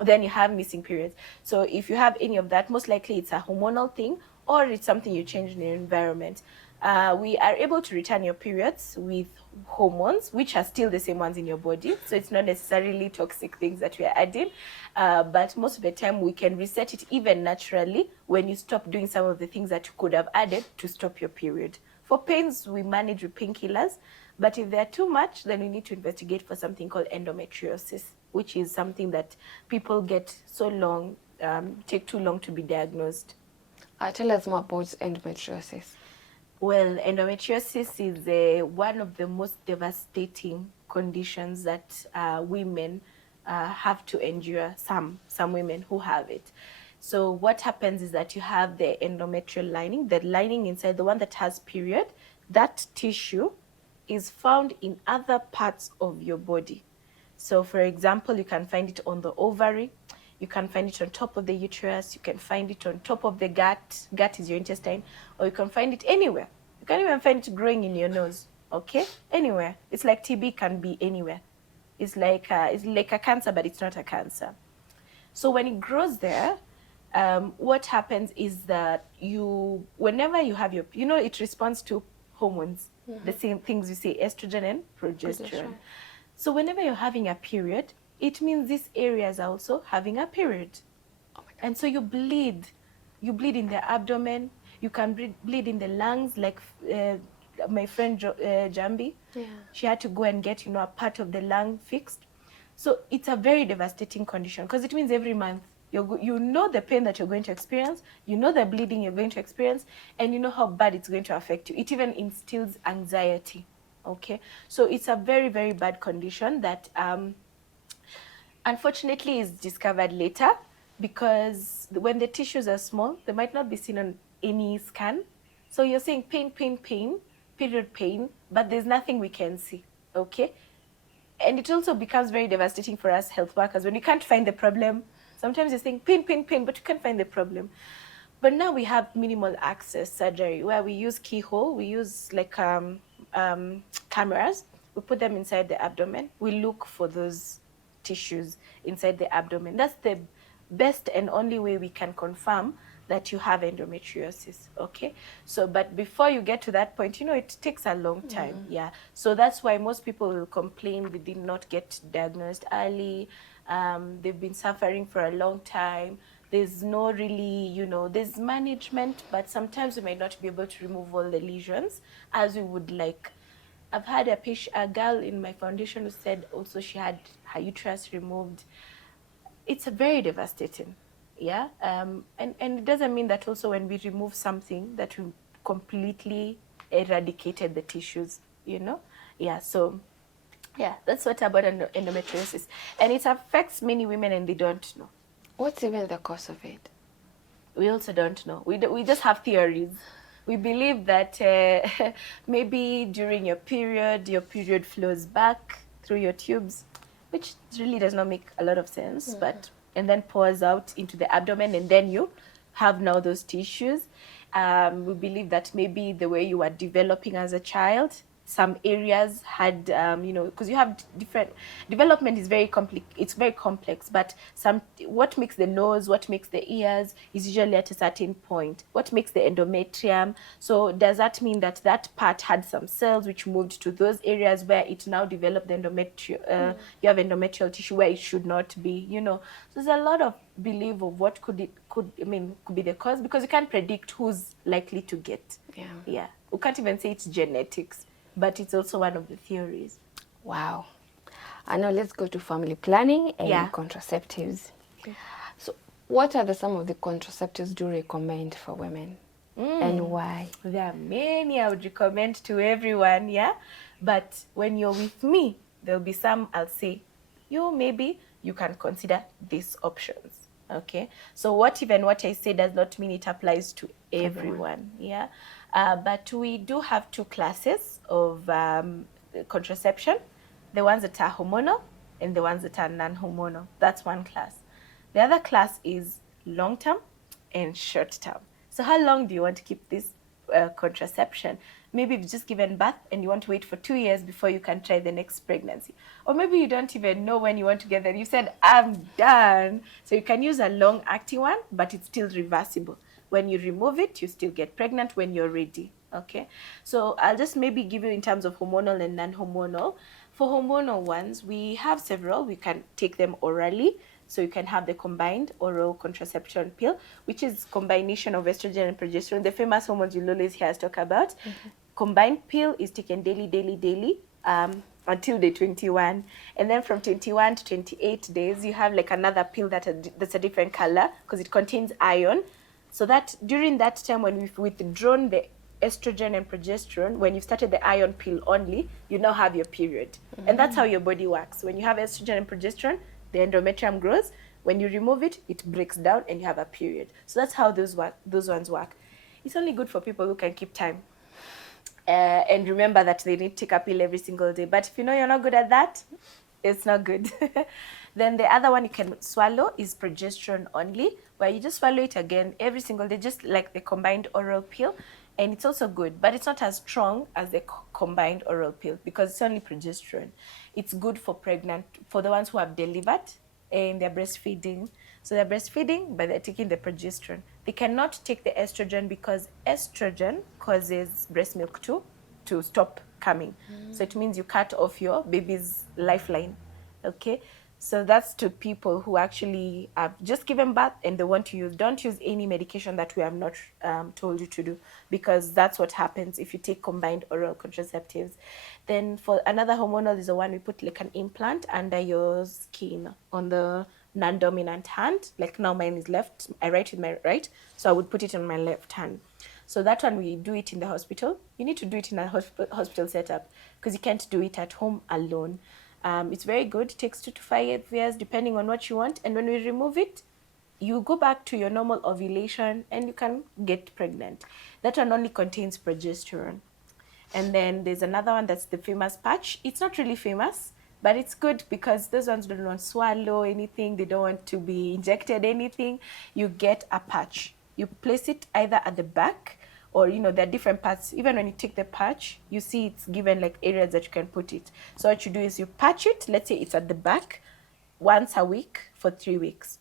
then you have missing periods. So if you have any of that, most likely it's a hormonal thing or it's something you change in your environment. We are able to return your periods with hormones, which are still the same ones in your body. So it's not necessarily toxic things that we are adding. But most of the time we can reset it even naturally when you stop doing some of the things that you could have added to stop your period. For pains, we manage with painkillers. But if they're too much, then we need to investigate for something called endometriosis, which is something that people get so long, take too long to be diagnosed. Tell us more about endometriosis. Well, endometriosis is one of the most devastating conditions that women have to endure, some women who have it. So what happens is that you have the endometrial lining, the lining inside, the one that has period. That tissue is found in other parts of your body. So for example, you can find it on the ovary, you can find it on top of the uterus, you can find it on top of the gut. Gut is your intestine, or you can find it anywhere. You can even find it growing in your nose, okay? Anywhere. It's like TB can be anywhere. It's like a cancer, but it's not a cancer. So when it grows there, what happens is that whenever you have it responds to hormones, the same things we say, estrogen and progesterone. So whenever you're having a period, it means these areas are also having a period. Oh my God. And so you bleed in the abdomen, you can bleed in the lungs, like my friend Jambi. Yeah. She had to go and get, a part of the lung fixed. So it's a very devastating condition because it means every month you know the pain that you're going to experience, you know the bleeding you're going to experience, and you know how bad it's going to affect you. It even instills anxiety. Okay, so it's a very, very bad condition that unfortunately is discovered later, because when the tissues are small, they might not be seen on any scan. So you're saying pain, period pain, but there's nothing we can see. Okay, and it also becomes very devastating for us health workers when you can't find the problem. Sometimes you're saying pain, but you can't find the problem. But now we have minimal access surgery where we use keyhole, we use like cameras, we put them inside the abdomen, we look for those tissues inside the abdomen. That's the best and only way we can confirm that you have endometriosis, okay? So, but before you get to that point, it takes a long time, yeah. So that's why most people will complain they did not get diagnosed early. They've been suffering for a long time. There's no really, there's management, but sometimes we may not be able to remove all the lesions as we would like. I've had a girl in my foundation who said also she had her uterus removed. It's very devastating, yeah. And it doesn't mean that also when we remove something that we completely eradicated the tissues, yeah. So yeah, that's what about endometriosis, and it affects many women and they don't know. What's even the cause of it? We also don't know. We just have theories. We believe that maybe during your period flows back through your tubes, which really does not make a lot of sense, and then pours out into the abdomen, and then you have now those tissues. We believe that maybe the way you are developing as a child, some areas had, you know, because you have different development is very complex. It's very complex, but what makes the nose, what makes the ears is usually at a certain point. What makes the endometrium? So does that mean that that part had some cells which moved to those areas where it now developed the endometrial? You have endometrial tissue where it should not be. You know, so there's a lot of belief of what could be the cause, because you can't predict who's likely to get. Yeah, we can't even say it's genetics, but it's also one of the theories. Wow. And now let's go to family planning and Yeah. contraceptives. So what are some of the contraceptives do you recommend for women? And why? There are many I would recommend to everyone, yeah. But when you're with me, there'll be some I'll say, maybe you can consider these options. Okay. So what I say does not mean it applies to everyone. Yeah. But we do have two classes of contraception: the ones that are hormonal and the ones that are non-hormonal. That's one class. The other class is long-term and short-term. So how long do you want to keep this contraception? Maybe you've just given birth and you want to wait for 2 years before you can try the next pregnancy. Or maybe you don't even know when you want to get there. You said, I'm done. So you can use a long-acting one, but it's still reversible. When you remove it, you still get pregnant when you're ready. Okay, so I'll just maybe give you in terms of hormonal and non-hormonal. For hormonal ones, we have several. We can take them orally. So you can have the combined oral contraception pill, which is combination of estrogen and progesterone, the famous hormones you'll always hear us talk about. Combined pill is taken daily, until day 21. And then from 21 to 28 days, you have like another pill that's a different color because it contains iron. So that during that time when we've withdrawn the estrogen and progesterone, when you've started the iron pill only, you now have your period. And that's how your body works. When you have estrogen and progesterone, the endometrium grows. When you remove it, it breaks down and you have a period. So that's how those ones work. It's only good for people who can keep time. And remember that they need to take a pill every single day. But if you know you're not good at that, it's not good. Then the other one you can swallow is progesterone only, where you just swallow it again every single day, just like the combined oral pill. And it's also good, but it's not as strong as the combined oral pill because it's only progesterone. It's good for the ones who have delivered and they're breastfeeding. So they're breastfeeding, but they're taking the progesterone. They cannot take the estrogen because estrogen causes breast milk to stop coming. So it means you cut off your baby's lifeline. Okay, so that's to people who actually have just given birth and they want to use. Don't use any medication that we have not told you to do, because that's what happens if you take combined oral contraceptives. Then for another hormonal is the one we put like an implant under your skin on the non-dominant hand. Like now mine is left, I write with my right, so I would put it on my left hand. So that one we do it in the hospital. You need to do it in a hospital setup because you can't do it at home alone. It's very good. It takes 2 to 5 years depending on what you want. And when we remove it, you go back to your normal ovulation and you can get pregnant. That one only contains progesterone. And then there's another one that's the famous patch. It's not really famous, but it's good because those ones don't want to swallow anything. They don't want to be injected anything. You get a patch. You place it either at the back or, there are different parts. Even when you take the patch, you see it's given like areas that you can put it. So what you do is you patch it. Let's say it's at the back once a week for 3 weeks.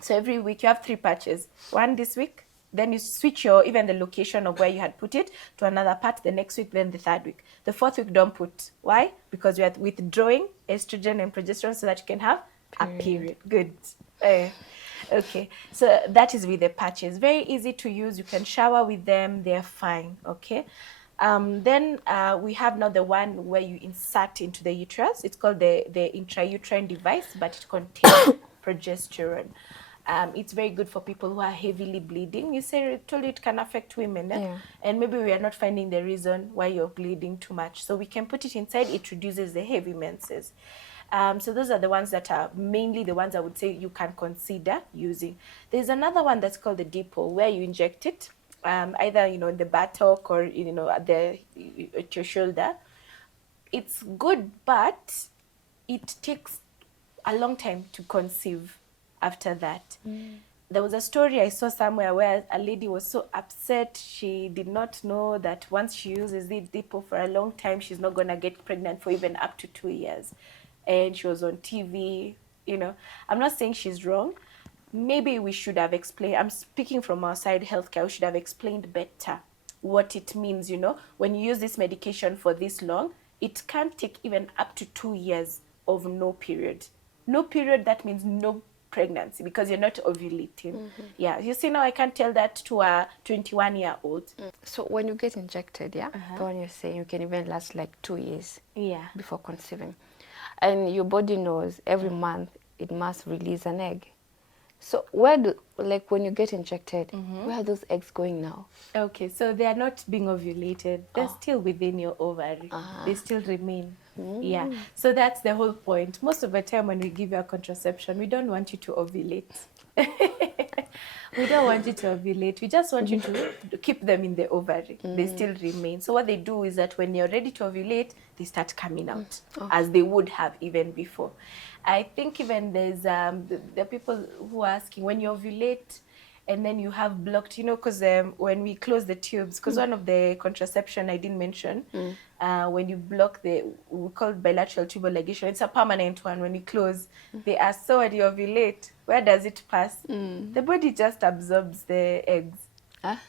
So every week you have 3 patches. One this week, then you switch even the location of where you had put it to another part the next week, then the 3rd week. The 4th week, don't put. Why? Because we are withdrawing estrogen and progesterone so that you can have a period. Good. Okay, so that is with the patches. Very easy to use. You can shower with them. They're fine. Okay. Then we have now the one where you insert into the uterus. It's called the intrauterine device, but it contains progesterone. It's very good for people who are heavily bleeding. I told you it can affect women. Yeah. And maybe we are not finding the reason why you're bleeding too much. So we can put it inside. It reduces the heavy menses. So those are the ones that are mainly the ones I would say you can consider using. There's another one that's called the depot, where you inject it either in the buttock or at your shoulder. It's good, but it takes a long time to conceive after that. there was a story I saw somewhere where a lady was so upset. She did not know that once she uses the depot for a long time, she's not going to get pregnant for even up to 2 years. And she was on TV, you know. I'm not saying she's wrong. Maybe we should have explained, I'm speaking from our side, healthcare, we should have explained better what it means, you know. When you use this medication for this long, it can take even up to 2 years of no period. No period, that means no pregnancy because you're not ovulating. Yeah, you see, now I can't tell that to a 21-year-old. So when you get injected, yeah, the one you're saying, you can even last like 2 years Yeah. before conceiving. And your body knows every month it must release an egg. So where do, like when you get injected, where are those eggs going now? Okay, so they are not being ovulated. They're still within your ovary. They still remain. Yeah, so that's the whole point. Most of the time when we give you a contraception, we don't want you to ovulate. We don't want you to ovulate. We just want you to keep them in the ovary. They still remain. So what they do is that when you're ready to ovulate, they start coming out as they would have even before. I think even there's the people who are asking, when you ovulate and then you have blocked, you know, because when we close the tubes, because one of the contraception I didn't mention, when you block we call it bilateral tubal ligation, it's a permanent one. When you close, they ask, so when you ovulate, where does it pass? The body just absorbs the eggs.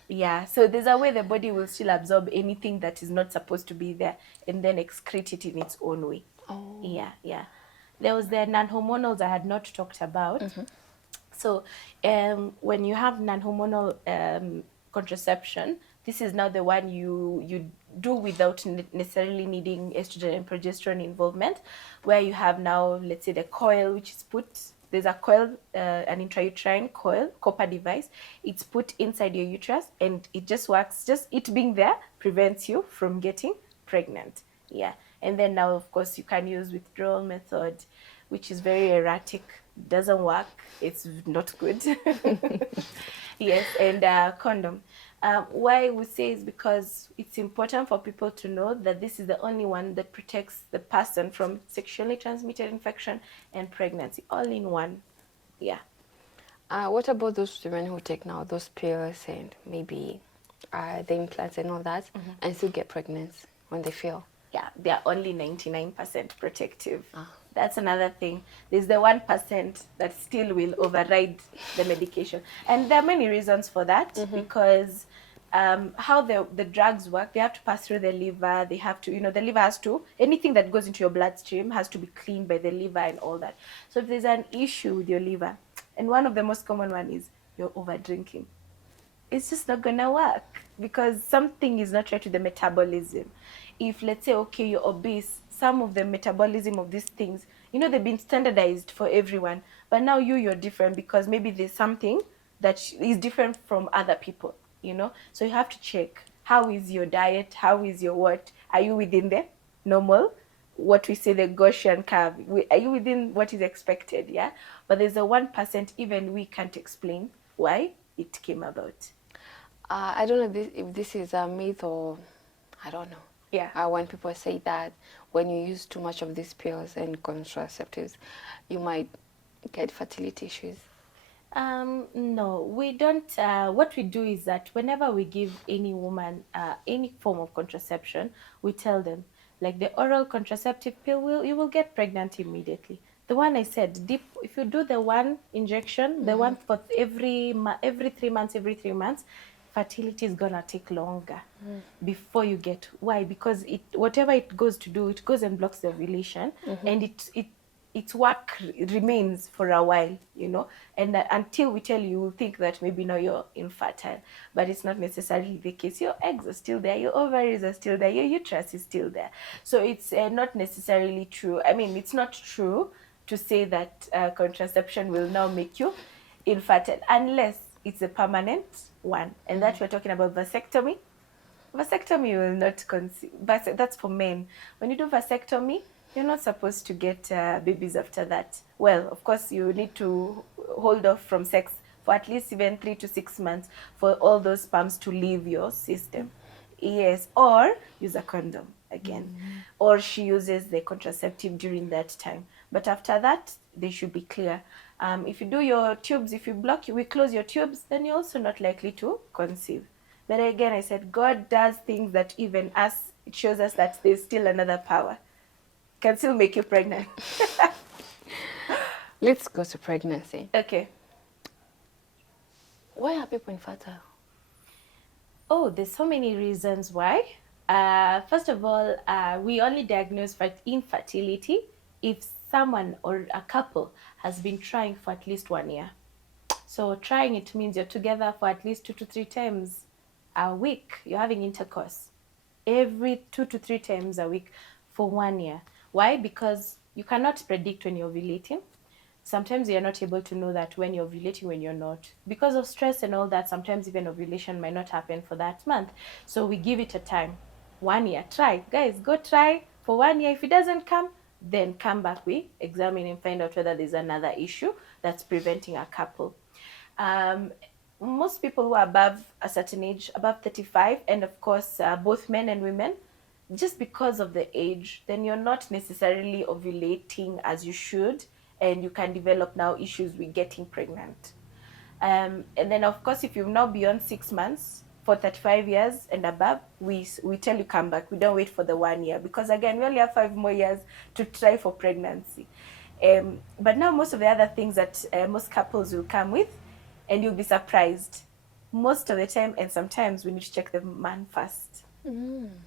Yeah, so there's a way the body will still absorb anything that is not supposed to be there and then excrete it in its own way. Yeah, yeah. There was the non-hormonals I had not talked about. So when you have non-hormonal contraception, this is now the one you do without necessarily needing estrogen and progesterone involvement, where you have now, let's say, the coil, which is put, there's a coil, an intrauterine coil, copper device. It's put inside your uterus and it just works. Just it being there prevents you from getting pregnant. Yeah. And then now, of course, you can use withdrawal method, which is very erratic, doesn't work, it's not good. Yes, and condom. Why we say is because it's important for people to know that this is the only one that protects the person from sexually transmitted infection and pregnancy, all in one. Yeah. What about those women who take now those pills and maybe the implants and all that and still get pregnant when they fail? Yeah, they are only 99% protective. That's another thing. There's the 1% that still will override the medication. And there are many reasons for that, because how the drugs work, they have to pass through the liver. They have to, the liver has to, anything that goes into your bloodstream has to be cleaned by the liver and all that. So if there's an issue with your liver, and one of the most common one is you're over drinking, it's just not gonna work because something is not right with the metabolism. If, let's say, okay, you're obese, some of the metabolism of these things, they've been standardized for everyone, but now you're different because maybe there's something that is different from other people, so you have to check, how is your diet, how is your what, are you within the normal, what we say the Gaussian curve, are you within what is expected? Yeah, but there's a 1%, even we can't explain why it came about. I don't know if this is a myth or I don't know. Yeah. When people say that when you use too much of these pills and contraceptives, you might get fertility issues. No, we don't. What we do is that whenever we give any woman any form of contraception, we tell them, like the oral contraceptive pill, you will get pregnant immediately. The one I said, deep. If you do the one injection, the one for every 3 months, fertility is gonna take longer before you get. Why? Because whatever it goes to do, it goes and blocks the ovulation, and its work remains for a while, and until we tell you, you will think that maybe now you're infertile, but it's not necessarily the case. Your eggs are still there, your ovaries are still there, your uterus is still there. So it's not necessarily true. I mean, it's not true to say that contraception will now make you infertile unless it's a permanent one, and that we're talking about vasectomy. Vasectomy will not conceive. That's for men. When you do vasectomy, you're not supposed to get babies after that. Well, of course, you need to hold off from sex for at least even 3 to 6 months for all those sperms to leave your system. Yes, or use a condom again. Or she uses the contraceptive during that time. But after that, they should be clear. If you do your tubes, if you we close your tubes, then you're also not likely to conceive. But again, I said, God does things that even us, it shows us that there's still another power. Can still make you pregnant. Let's go to pregnancy. Okay. Why are people infertile? Oh, there's so many reasons why. First of all, we only diagnose for infertility if someone or a couple has been trying for at least 1 year. So trying, it means you're together for at least 2 to 3 times a week. You're having intercourse every 2 to 3 times a week for 1 year. Why? Because you cannot predict when you're ovulating. Sometimes you're not able to know that when you're ovulating, when you're not. Because of stress and all that, sometimes even ovulation might not happen for that month. So we give it a time. 1 year, try. Guys, go try for 1 year. If it doesn't come, then come back, we examine and find out whether there's another issue that's preventing a couple. Um, Most people who are above a certain age, above 35, and of course, both men and women, just because of the age, then you're not necessarily ovulating as you should, and you can develop now issues with getting pregnant. And then, of course, if you've now beyond 6 months for 35 years and above, we tell you come back. We don't wait for the 1 year because, again, we only have 5 more years to try for pregnancy. But now most of the other things that most couples will come with, and you'll be surprised. Most of the time, and sometimes we need to check the man first.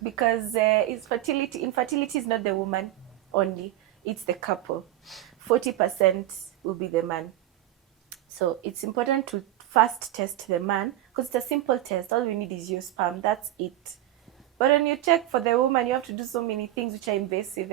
Because infertility is not the woman only, it's the couple. 40% will be the man. So it's important to first test the man because it's a simple test. All we need is your sperm. That's it. But when you check for the woman, you have to do so many things which are invasive.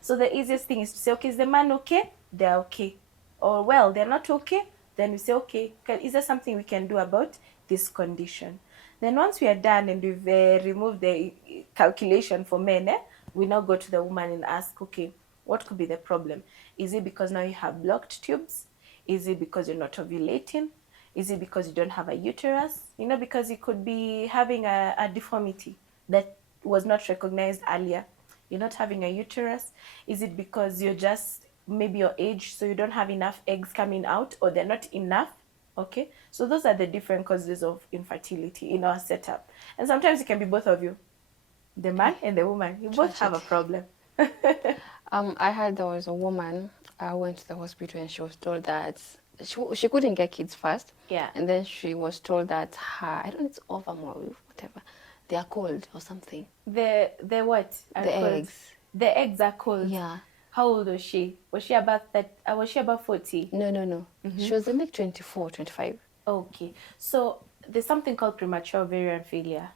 So the easiest thing is to say, okay, is the man okay? They're okay. Or, well, they're not okay. Then we say, okay, is there something we can do about this condition? Then once we are done and we've removed the calculation for men, we now go to the woman and ask, okay, what could be the problem? Is it because now you have blocked tubes? Is it because you're not ovulating? Is it because you don't have a uterus? Because you could be having a deformity that was not recognized earlier. You're not having a uterus. Is it because you're just maybe your age, so you don't have enough eggs coming out, or they're not enough? Okay, so those are the different causes of infertility in our setup. And sometimes it can be both of you, the man and the woman. You both have a problem. I heard there was a woman. I went to the hospital and she was told that she couldn't get kids first. Yeah. And then she was told that I don't know, it's ovum or whatever. They are cold or something. The what? The eggs. The eggs are cold. Yeah. How old was she? Was she about that? Was she about 40? No. She was in like 24, 25. Okay. So there's something called premature ovarian failure.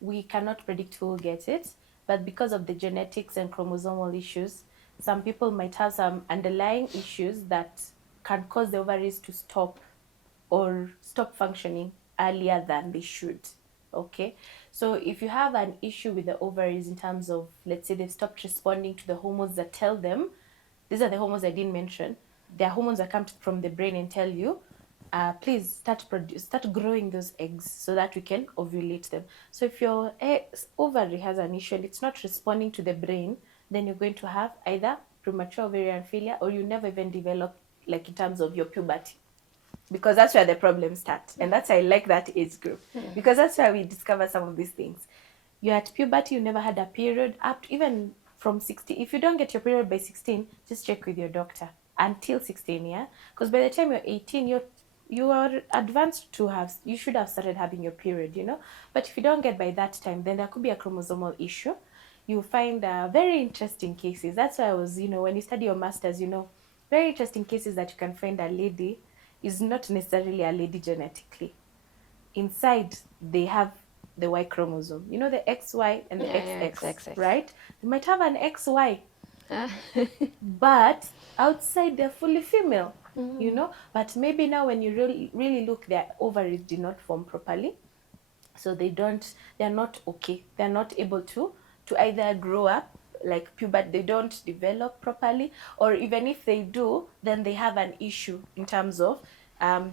We cannot predict who will get it, but because of the genetics and chromosomal issues, some people might have some underlying issues that can cause the ovaries to stop or stop functioning earlier than they should. Okay, so if you have an issue with the ovaries in terms of, let's say, they've stopped responding to the hormones that tell them, these are the hormones I didn't mention, they are hormones that come from the brain and tell you, please start growing those eggs so that we can ovulate them. So if your ovary has an issue and it's not responding to the brain, then you're going to have either premature ovarian failure or you never even develop, like in terms of your puberty. Because that's where the problems start. And that's why I like that age group. Because that's where we discover some of these things. You're at puberty, you never had a period, up to even from 16. If you don't get your period by 16, just check with your doctor until 16, yeah? Because by the time you're 18, you are advanced to you should have started having your period, But if you don't get by that time, then there could be a chromosomal issue. You'll find very interesting cases. That's why I was, when you study your master's, very interesting cases that you can find a lady is not necessarily a lady genetically. Inside, they have the Y chromosome. The XY and the XX, right? They might have an XY, but outside they're fully female, But maybe now when you really look, their ovaries did not form properly. So they're not okay. They're not able to either grow up, like puberty, they don't develop properly, or even if they do, then they have an issue in terms of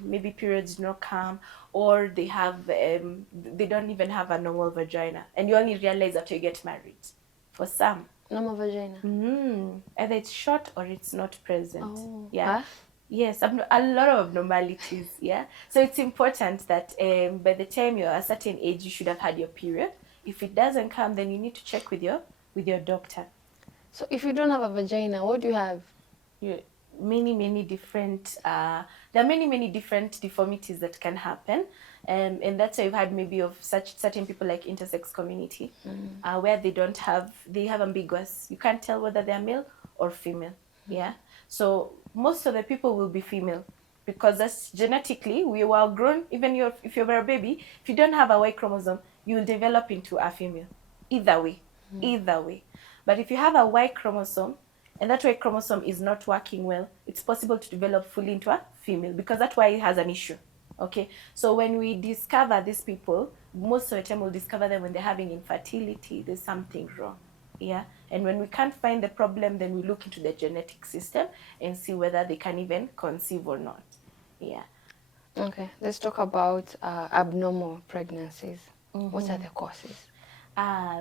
maybe periods do not come, or they have they don't even have a normal vagina, and you only realize after you get married for some. Normal vagina. Either it's short or it's not present. Oh, Yeah. huh? Yes, a lot of abnormalities. Yeah. So it's important that by the time you're a certain age, you should have had your period. If it doesn't come, then you need to check with your doctor. So if you don't have a vagina, what do you have? You, many different there are many different deformities that can happen, and that's why you've had maybe of such certain people like intersex community, where they have ambiguous, you can't tell whether they're male or female. Yeah, so most of the people will be female because that's genetically we were grown. Even if you're a baby, if you don't have a Y chromosome, you will develop into a female either way, either way. But if you have a Y chromosome and that Y chromosome is not working well, it's possible to develop fully into a female because that's why it has an issue. Okay, so when we discover these people, most of the time we'll discover them when they're having infertility. There's something wrong. Yeah, and when we can't find the problem, then we look into the genetic system and see whether they can even conceive or not. Yeah. Okay, let's talk about abnormal pregnancies. What are the causes?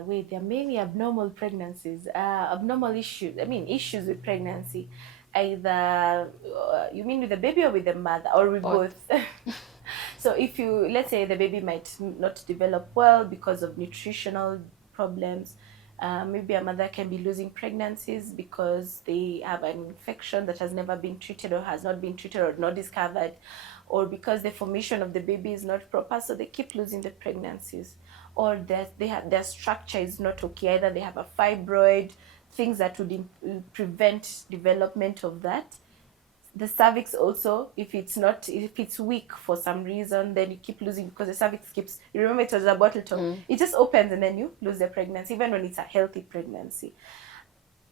Wait, there are many abnormal pregnancies, abnormal issues. I mean, issues with pregnancy. Either you mean with the baby or with the mother, or with Both. both? So if you, let's say the baby might not develop well because of nutritional problems, maybe a mother can be losing pregnancies because they have an infection that has never been treated or has not been treated or not discovered, or because the formation of the baby is not proper, so they keep losing the pregnancies, or that they have their structure is not okay. Either they have a fibroid, things that would prevent development of that. The cervix also, if it's weak for some reason, then you keep losing because the cervix keeps, you remember it was a bottle top, it just opens and then you lose the pregnancy even when it's a healthy pregnancy.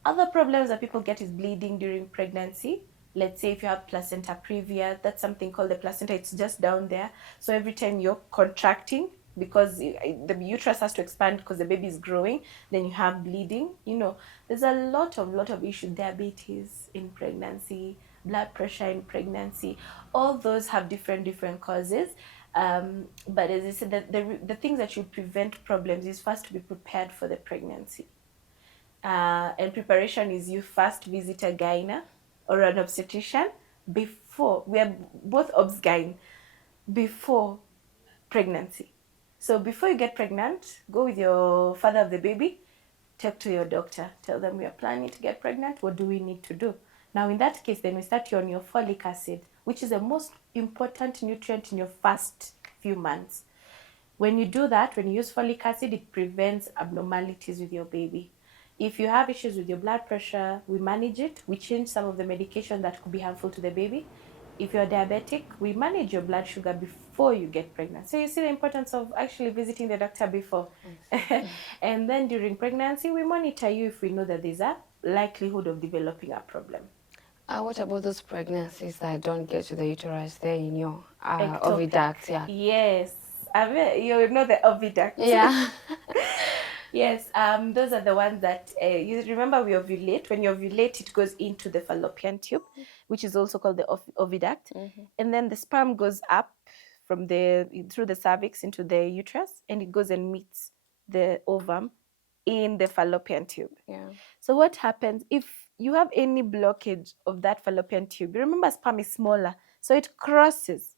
Other problems that people get is bleeding during pregnancy. Let's say if you have placenta previa, that's something called the placenta, it's just down there. So every time you're contracting, because the uterus has to expand because the baby is growing, then you have bleeding. There's a lot of issues. Diabetes in pregnancy, blood pressure in pregnancy, all those have different causes. But as I said, the things that should prevent problems is first to be prepared for the pregnancy. And preparation is you first visit a gyna or an obstetrician before, we are both obs-gyn, before pregnancy. So before you get pregnant, go with your father of the baby, talk to your doctor, tell them we are planning to get pregnant, what do we need to do? Now in that case, then we start you on your folic acid, which is the most important nutrient in your first few months. When you do that, when you use folic acid, it prevents abnormalities with your baby. If you have issues with your blood pressure, we manage it. We change some of the medication that could be harmful to the baby. If you're diabetic, we manage your blood sugar before you get pregnant. So you see the importance of actually visiting the doctor before. And then during pregnancy, we monitor you if we know that there's a likelihood of developing a problem. What about those pregnancies that don't get to the uterus? They're in your Ectopic. oviduct, yeah. Yes. You know the oviduct. Yeah. Yes, those are the ones that you remember we ovulate. When you ovulate, it goes into the fallopian tube, which is also called the oviduct, and then the sperm goes up through the cervix into the uterus, and it goes and meets the ovum in the fallopian tube. Yeah. So what happens if you have any blockage of that fallopian tube? Remember, sperm is smaller, so it crosses.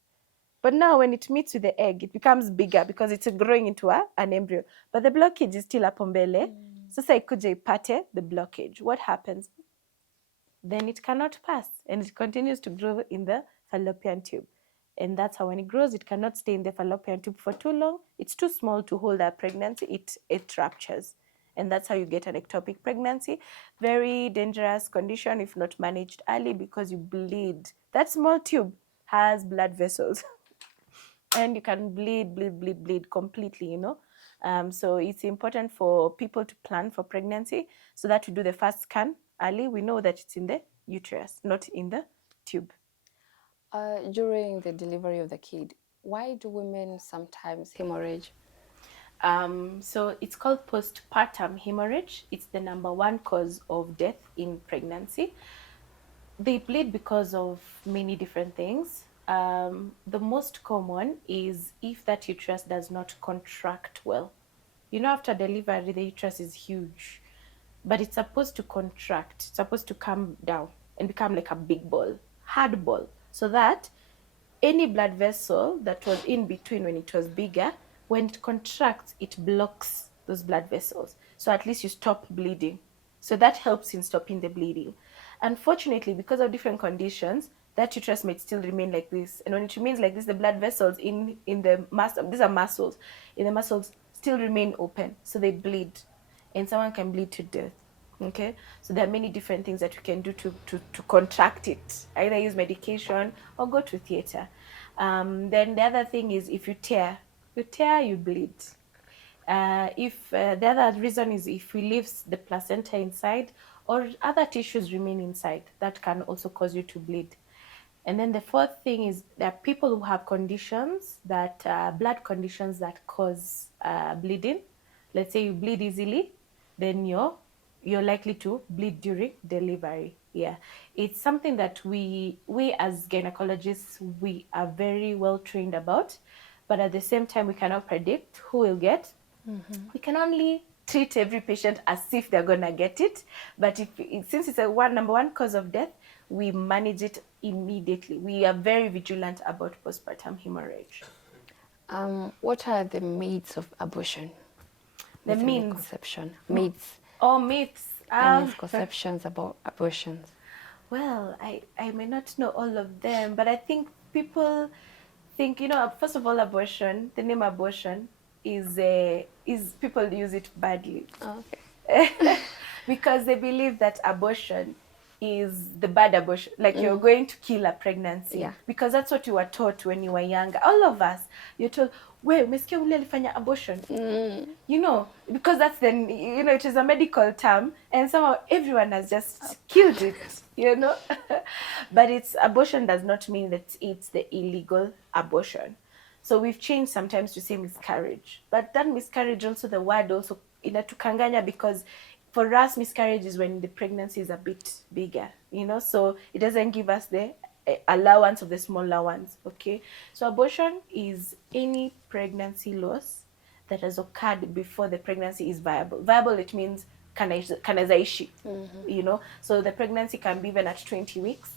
But now when it meets with the egg, it becomes bigger because it's growing into an embryo. But the blockage is still hapo mbele. Sasa ikuja ipate the blockage. What happens? Then it cannot pass and it continues to grow in the fallopian tube. And that's how when it grows, it cannot stay in the fallopian tube for too long. It's too small to hold that pregnancy. It ruptures. And that's how you get an ectopic pregnancy. Very dangerous condition if not managed early because you bleed. That small tube has blood vessels. And you can bleed completely. So it's important for people to plan for pregnancy so that we do the first scan early. We know that it's in the uterus, not in the tube. During the delivery of the kid, why do women sometimes hemorrhage? So it's called postpartum hemorrhage. It's the number one cause of death in pregnancy. They bleed because of many different things. The most common is if that uterus does not contract well. After delivery, the uterus is huge. but it's supposed to contract. It's supposed to come down and become like a big ball, hard ball, so that any blood vessel that was in between when it was bigger, when it contracts, it blocks those blood vessels. So at least you stop bleeding. So that helps in stopping the bleeding. Unfortunately, because of different conditions, that uterus might still remain like this. And when it remains like this, the blood vessels in the muscle, these are muscles, in the muscles still remain open. So they bleed. And someone can bleed to death. Okay, so there are many different things that you can do to contract it. Either use medication or go to theater. Then the other thing is if you tear, you bleed. If the other reason is if we leave the placenta inside or other tissues remain inside, that can also cause you to bleed. And then the fourth thing is there are people who have conditions that blood conditions that cause bleeding. Let's say you bleed easily, then you're likely to bleed during delivery. Yeah, it's something that we as gynecologists we are very well trained about, but at the same time we cannot predict who will get. We can only treat every patient as if they're gonna get it, but since it's a number one cause of death, we manage it immediately. We are very vigilant about postpartum hemorrhage. What are the myths of abortion? The Within means conception. Myths myths. and misconceptions about abortions. Well, I may not know all of them, but I think people think, first of all, abortion, the name abortion is people use it badly. Oh, okay. Because they believe that abortion is the bad abortion, like you're going to kill a pregnancy. Yeah. Because that's what you were taught when you were younger. All of us, you're told, we umesikia ule alifanya abortion. Because that's it is a medical term, and somehow everyone has just killed it. But abortion does not mean that it's the illegal abortion. So we've changed sometimes to say miscarriage, but that miscarriage also, the word also inatukanganya, because for us miscarriage is when the pregnancy is a bit bigger, so it doesn't give us the allowance of the smaller ones. Okay, so abortion is any pregnancy loss that has occurred before the pregnancy is viable. Viable, it means kanazaishi. So the pregnancy can be even at 20 weeks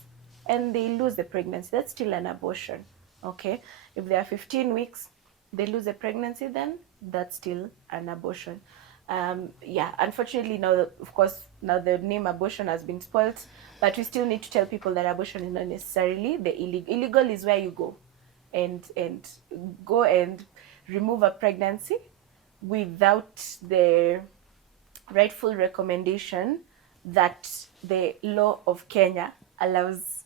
and they lose the pregnancy. That's still an abortion. Okay, if they are 15 weeks, they lose the pregnancy, then that's still an abortion. Unfortunately now, of course, now the name abortion has been spoilt, but we still need to tell people that abortion is not necessarily the illegal. Illegal is where you go and remove a pregnancy without the rightful recommendation that the law of Kenya allows.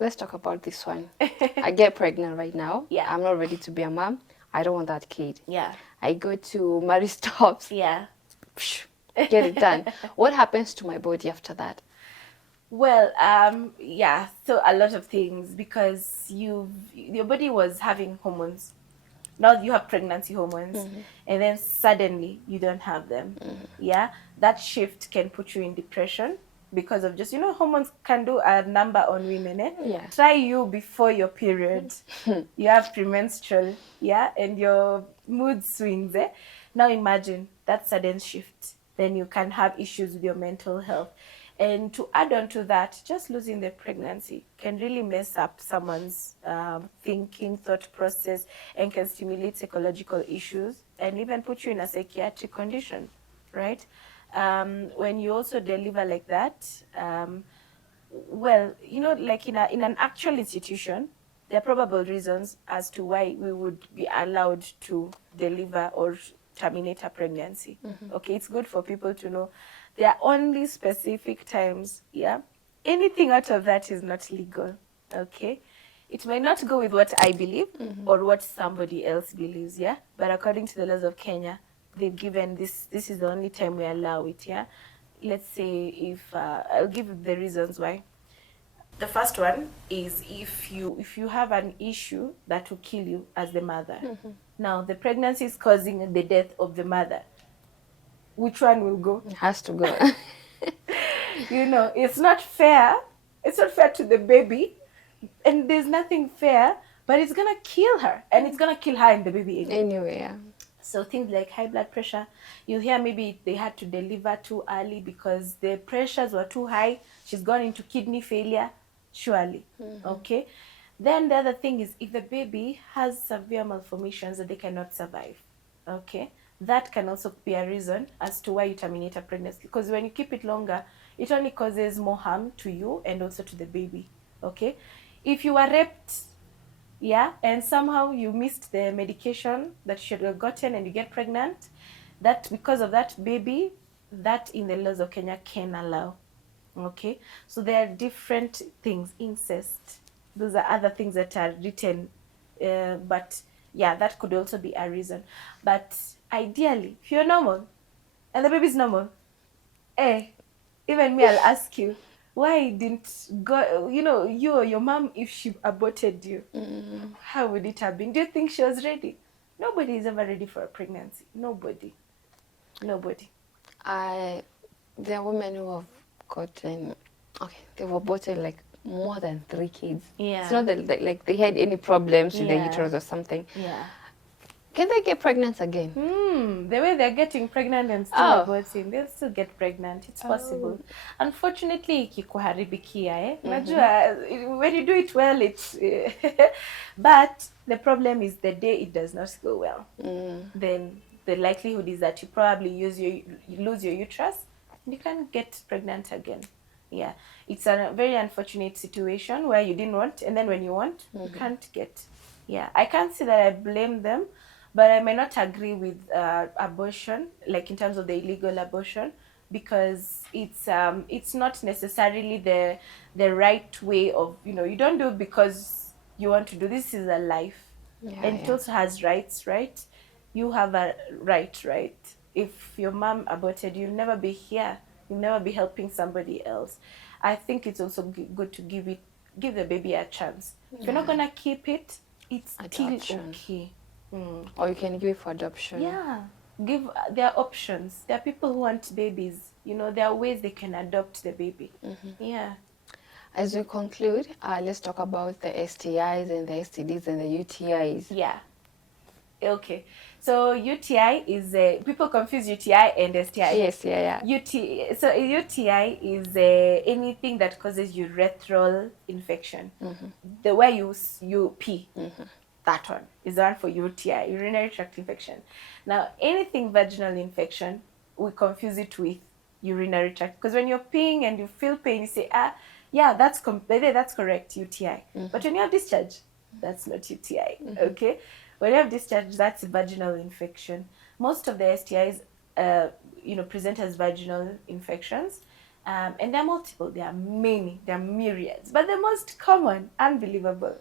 Let's talk about this one. I get pregnant right now. Yeah. I'm not ready to be a mom. I don't want that kid. Yeah. I go to Marie Stops. Yeah. Get it done. What happens to my body after that? Well, so a lot of things, because your body was having hormones. Now you have pregnancy hormones, and then suddenly you don't have them. Yeah, that shift can put you in depression because of just, hormones can do a number on women. Yeah. Try you before your period. You have premenstrual, and your mood swings. Now imagine that sudden shift. Then you can have issues with your mental health. And to add on to that, just losing the pregnancy can really mess up someone's thinking, thought process, and can stimulate psychological issues and even put you in a psychiatric condition, right? When you also deliver like that, like in an actual institution, there are probable reasons as to why we would be allowed to deliver or terminate a pregnancy. Okay, it's good for people to know there are only specific times. Anything out of that is not legal. Okay, it may not go with what I believe or what somebody else believes. But according to the laws of Kenya, they've given this is the only time we allow it. Let's say if I'll give you the reasons why. The first one is if you have an issue that will kill you as the mother. Now the pregnancy is causing the death of the mother. Which one will go? It has to go. It's not fair. It's not fair to the baby, and there's nothing fair, but it's gonna kill her, and it's gonna kill her and the baby Anyway, yeah. So things like high blood pressure, you hear maybe they had to deliver too early because the pressures were too high. She's gone into kidney failure, surely. Okay. Then the other thing is if the baby has severe malformations that they cannot survive. Okay. That can also be a reason as to why you terminate a pregnancy. Because when you keep it longer, it only causes more harm to you and also to the baby. Okay. If you were raped, yeah, and somehow you missed the medication that you should have gotten and you get pregnant, that because of that baby, that in the laws of Kenya can allow. Okay, so there are different things. Incest, those are other things that are written, but yeah, that could also be a reason. But ideally, if you're normal and the baby's normal, eh, even me, I'll ask you, why didn't God, you or your mom, if she aborted you, how would it have been? Do you think she was ready? Nobody is ever ready for a pregnancy. Nobody. Nobody. I There are women who have gotten, okay, they've aborted like more than 3 kids. It's Yeah. not that like they had any problems with the Yeah. uterus or something. Yeah. Can they get pregnant again? The way they're getting pregnant and still Oh. aborting, they'll still get pregnant. It's possible. Unfortunately, ikikuharibikia, Unajua, when you do it well, it's... but the problem is the day it does not go well. Then the likelihood is that you probably you lose your uterus and you can't get pregnant again. Yeah. It's a very unfortunate situation where you didn't want, and then when you want, you can't get. Yeah. I can't say that I blame them, but I may not agree with abortion, like in terms of the illegal abortion, because it's not necessarily the right way of, you don't do it because you want to do. This is a life, Yeah, and it yeah. also has rights, right? You have a right? If your mom aborted, you'll never be here. You'll never be helping somebody else. I think it's also good to give the baby a chance. If you're not Yeah. gonna keep it, it's Adoption. still okay. Or you can give it for adoption. Yeah, there are options. There are people who want babies. There are ways they can adopt the baby. Yeah. As we conclude, let's talk about the STIs and the STDs and the UTIs. Yeah. Okay. So UTI is people confuse UTI and STI. Yes, yeah, yeah. So a UTI is anything that causes urethral infection. The way you pee. That one is the one for UTI, urinary tract infection. Now, anything vaginal infection, we confuse it with urinary tract, because when you're peeing and you feel pain, you say, yeah, that's correct, UTI. But when you have discharge, that's not UTI. Okay, when you have discharge, that's vaginal infection. Most of the STIs, present as vaginal infections, and there are multiple. There are many. There are myriads, but the most common, unbelievable,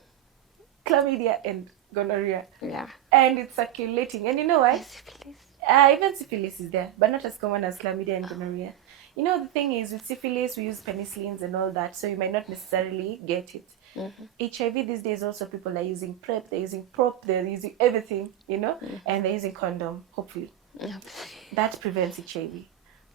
chlamydia and gonorrhea. Yeah. And it's circulating. And you know why? Syphilis. Even syphilis is there, but not as common as chlamydia and gonorrhea. The thing is, with syphilis, we use penicillins and all that, so you might not necessarily get it. HIV these days, also people are using PrEP, they're using PrOP, they're using everything, and they're using condom, hopefully. That prevents HIV.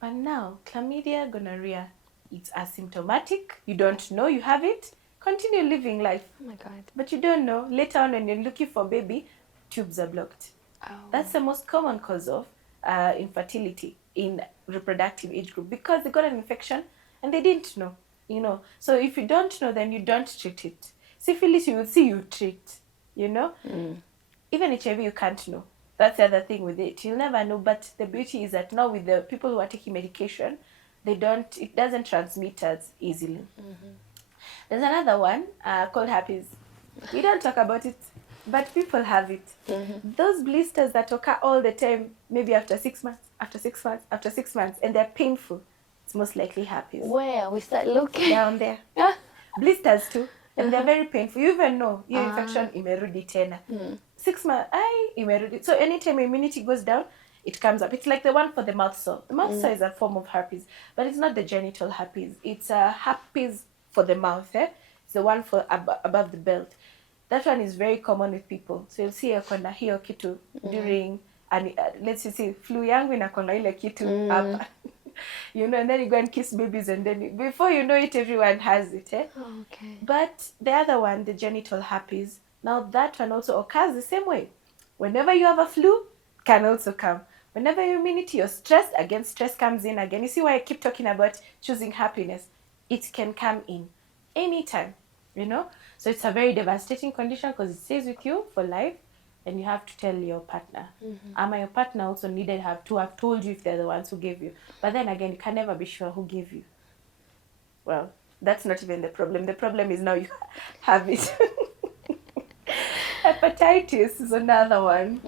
But now, chlamydia, gonorrhea, it's asymptomatic. You don't know you have it. Continue living life. Oh my God. But you don't know. Later on, when you're looking for baby, tubes are blocked. Oh. That's the most common cause of infertility in reproductive age group, because they got an infection and they didn't know. So if you don't know, then you don't treat it. Syphilis, you will see, you treat. Even HIV, you can't know. That's the other thing with it. You'll never know. But the beauty is that now with the people who are taking medication, it doesn't transmit as easily. There's another one called herpes. We don't talk about it, but people have it. Those blisters that occur all the time, maybe after 6 months, after 6 months, after 6 months, and they're painful, it's most likely herpes. Where we start looking? Down there. Blisters too, and they're very painful. You even know your infection imerudi tena. 6 months, imerudi. So anytime immunity goes down, it comes up. It's like the one for the mouth sore. The mouth sore is a form of herpes, but it's not the genital herpes. It's a herpes for the mouth. It's the one for above the belt. That one is very common with people. So you'll see akona hiyo kitu during, and let's see, flu yangu inakona ile kitu hapa. And then you go and kiss babies, and then before you know it, everyone has it. Okay. But the other one, the genital herpes, now that one also occurs the same way. Whenever you have a flu, can also come. Whenever you mean it, you're stressed, again, stress comes in again. You see why I keep talking about choosing happiness? It can come in anytime, you know? So it's a very devastating condition because it stays with you for life, and you have to tell your partner. Ama your partner also needed to have told you if they're the ones who gave you. But then again, you can never be sure who gave you. Well, that's not even the problem. The problem is now you have it. Hepatitis is another one.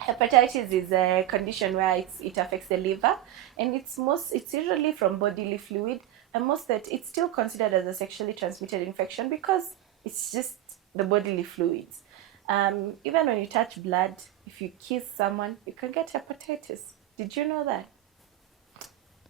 Hepatitis is a condition where it affects the liver, and it's usually from bodily fluid, and most that it's still considered as a sexually transmitted infection because it's just the bodily fluids. Even when you touch blood, if you kiss someone, you can get hepatitis. Did you know that?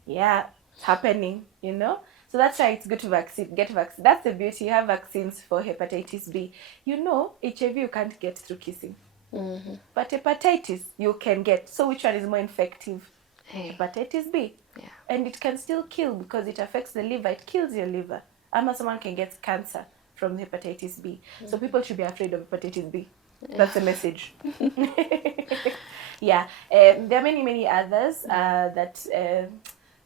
Yeah, it's happening, you know? So that's why it's good to get vaccine. That's the beauty. You have vaccines for hepatitis B. You know, HIV you can't get through kissing. But hepatitis you can get. So which one is more infective? Hey. Hepatitis B. Yeah. And it can still kill because it affects the liver. It kills your liver. Ama someone can get cancer from hepatitis B. So people should be afraid of hepatitis B. That's the message. Yeah. There are many others that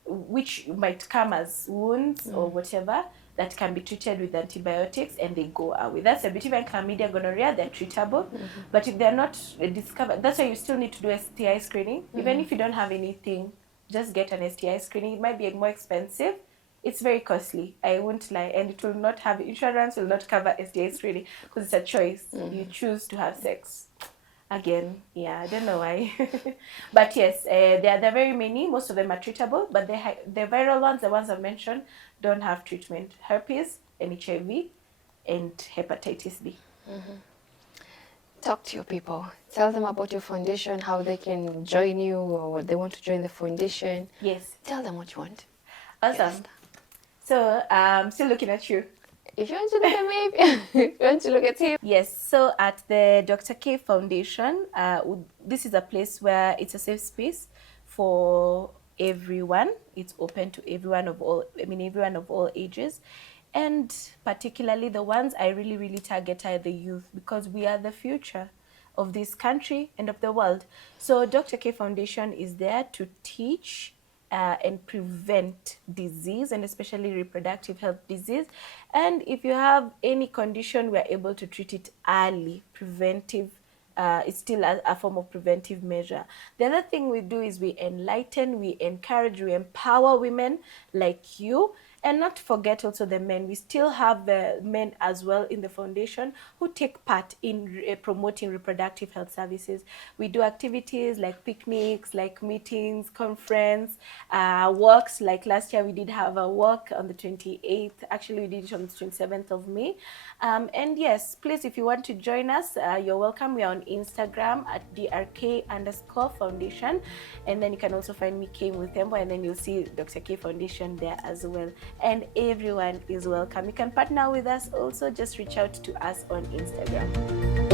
which might come as wounds or whatever that can be treated with antibiotics and they go away. That's a bit. Even chlamydia, gonorrhea, they're treatable. But if they're not discovered, that's why you still need to do STI screening. Even if you don't have anything, just get an STI screening. It might be more expensive. It's very costly, I won't lie, and it will not have, insurance will not cover STI screening because it's a choice. You choose to have sex. Again, yeah, I don't know why. But yes, there are very many. Most of them are treatable, but the viral ones, the ones I've mentioned, don't have treatment. Herpes and HIV and hepatitis B. Talk to your people. Tell them about your foundation, how they can join you, or they want to join the foundation. Yes. Tell them what you want. Awesome. Yes. So, I'm still looking at you. If you want to look at me, if you want to look at him. Yes, so at the Dr. K Foundation, this is a place where it's a safe space for everyone. It's open to everyone of all ages. And particularly the ones I really target are the youth because we are the future of this country and of the world. So Dr. K Foundation is there to teach and prevent disease, and especially reproductive health disease. And if you have any condition, we are able to treat it early. Preventive, it's still a form of preventive measure. The other thing we do is we enlighten, we encourage, we empower women like you. And not to forget also the men. We still have the men as well in the foundation who take part in promoting reproductive health services. We do activities like picnics, like meetings, conference, walks. Like last year we did have a walk on the 28th. Actually, we did it on the 27th of May. And yes, please, if you want to join us, you're welcome. We are on Instagram at drk_foundation. And then you can also find me, K Muthembo, and then you'll see Dr. K Foundation there as well. And everyone is welcome. You can partner with us also. Just reach out to us on Instagram.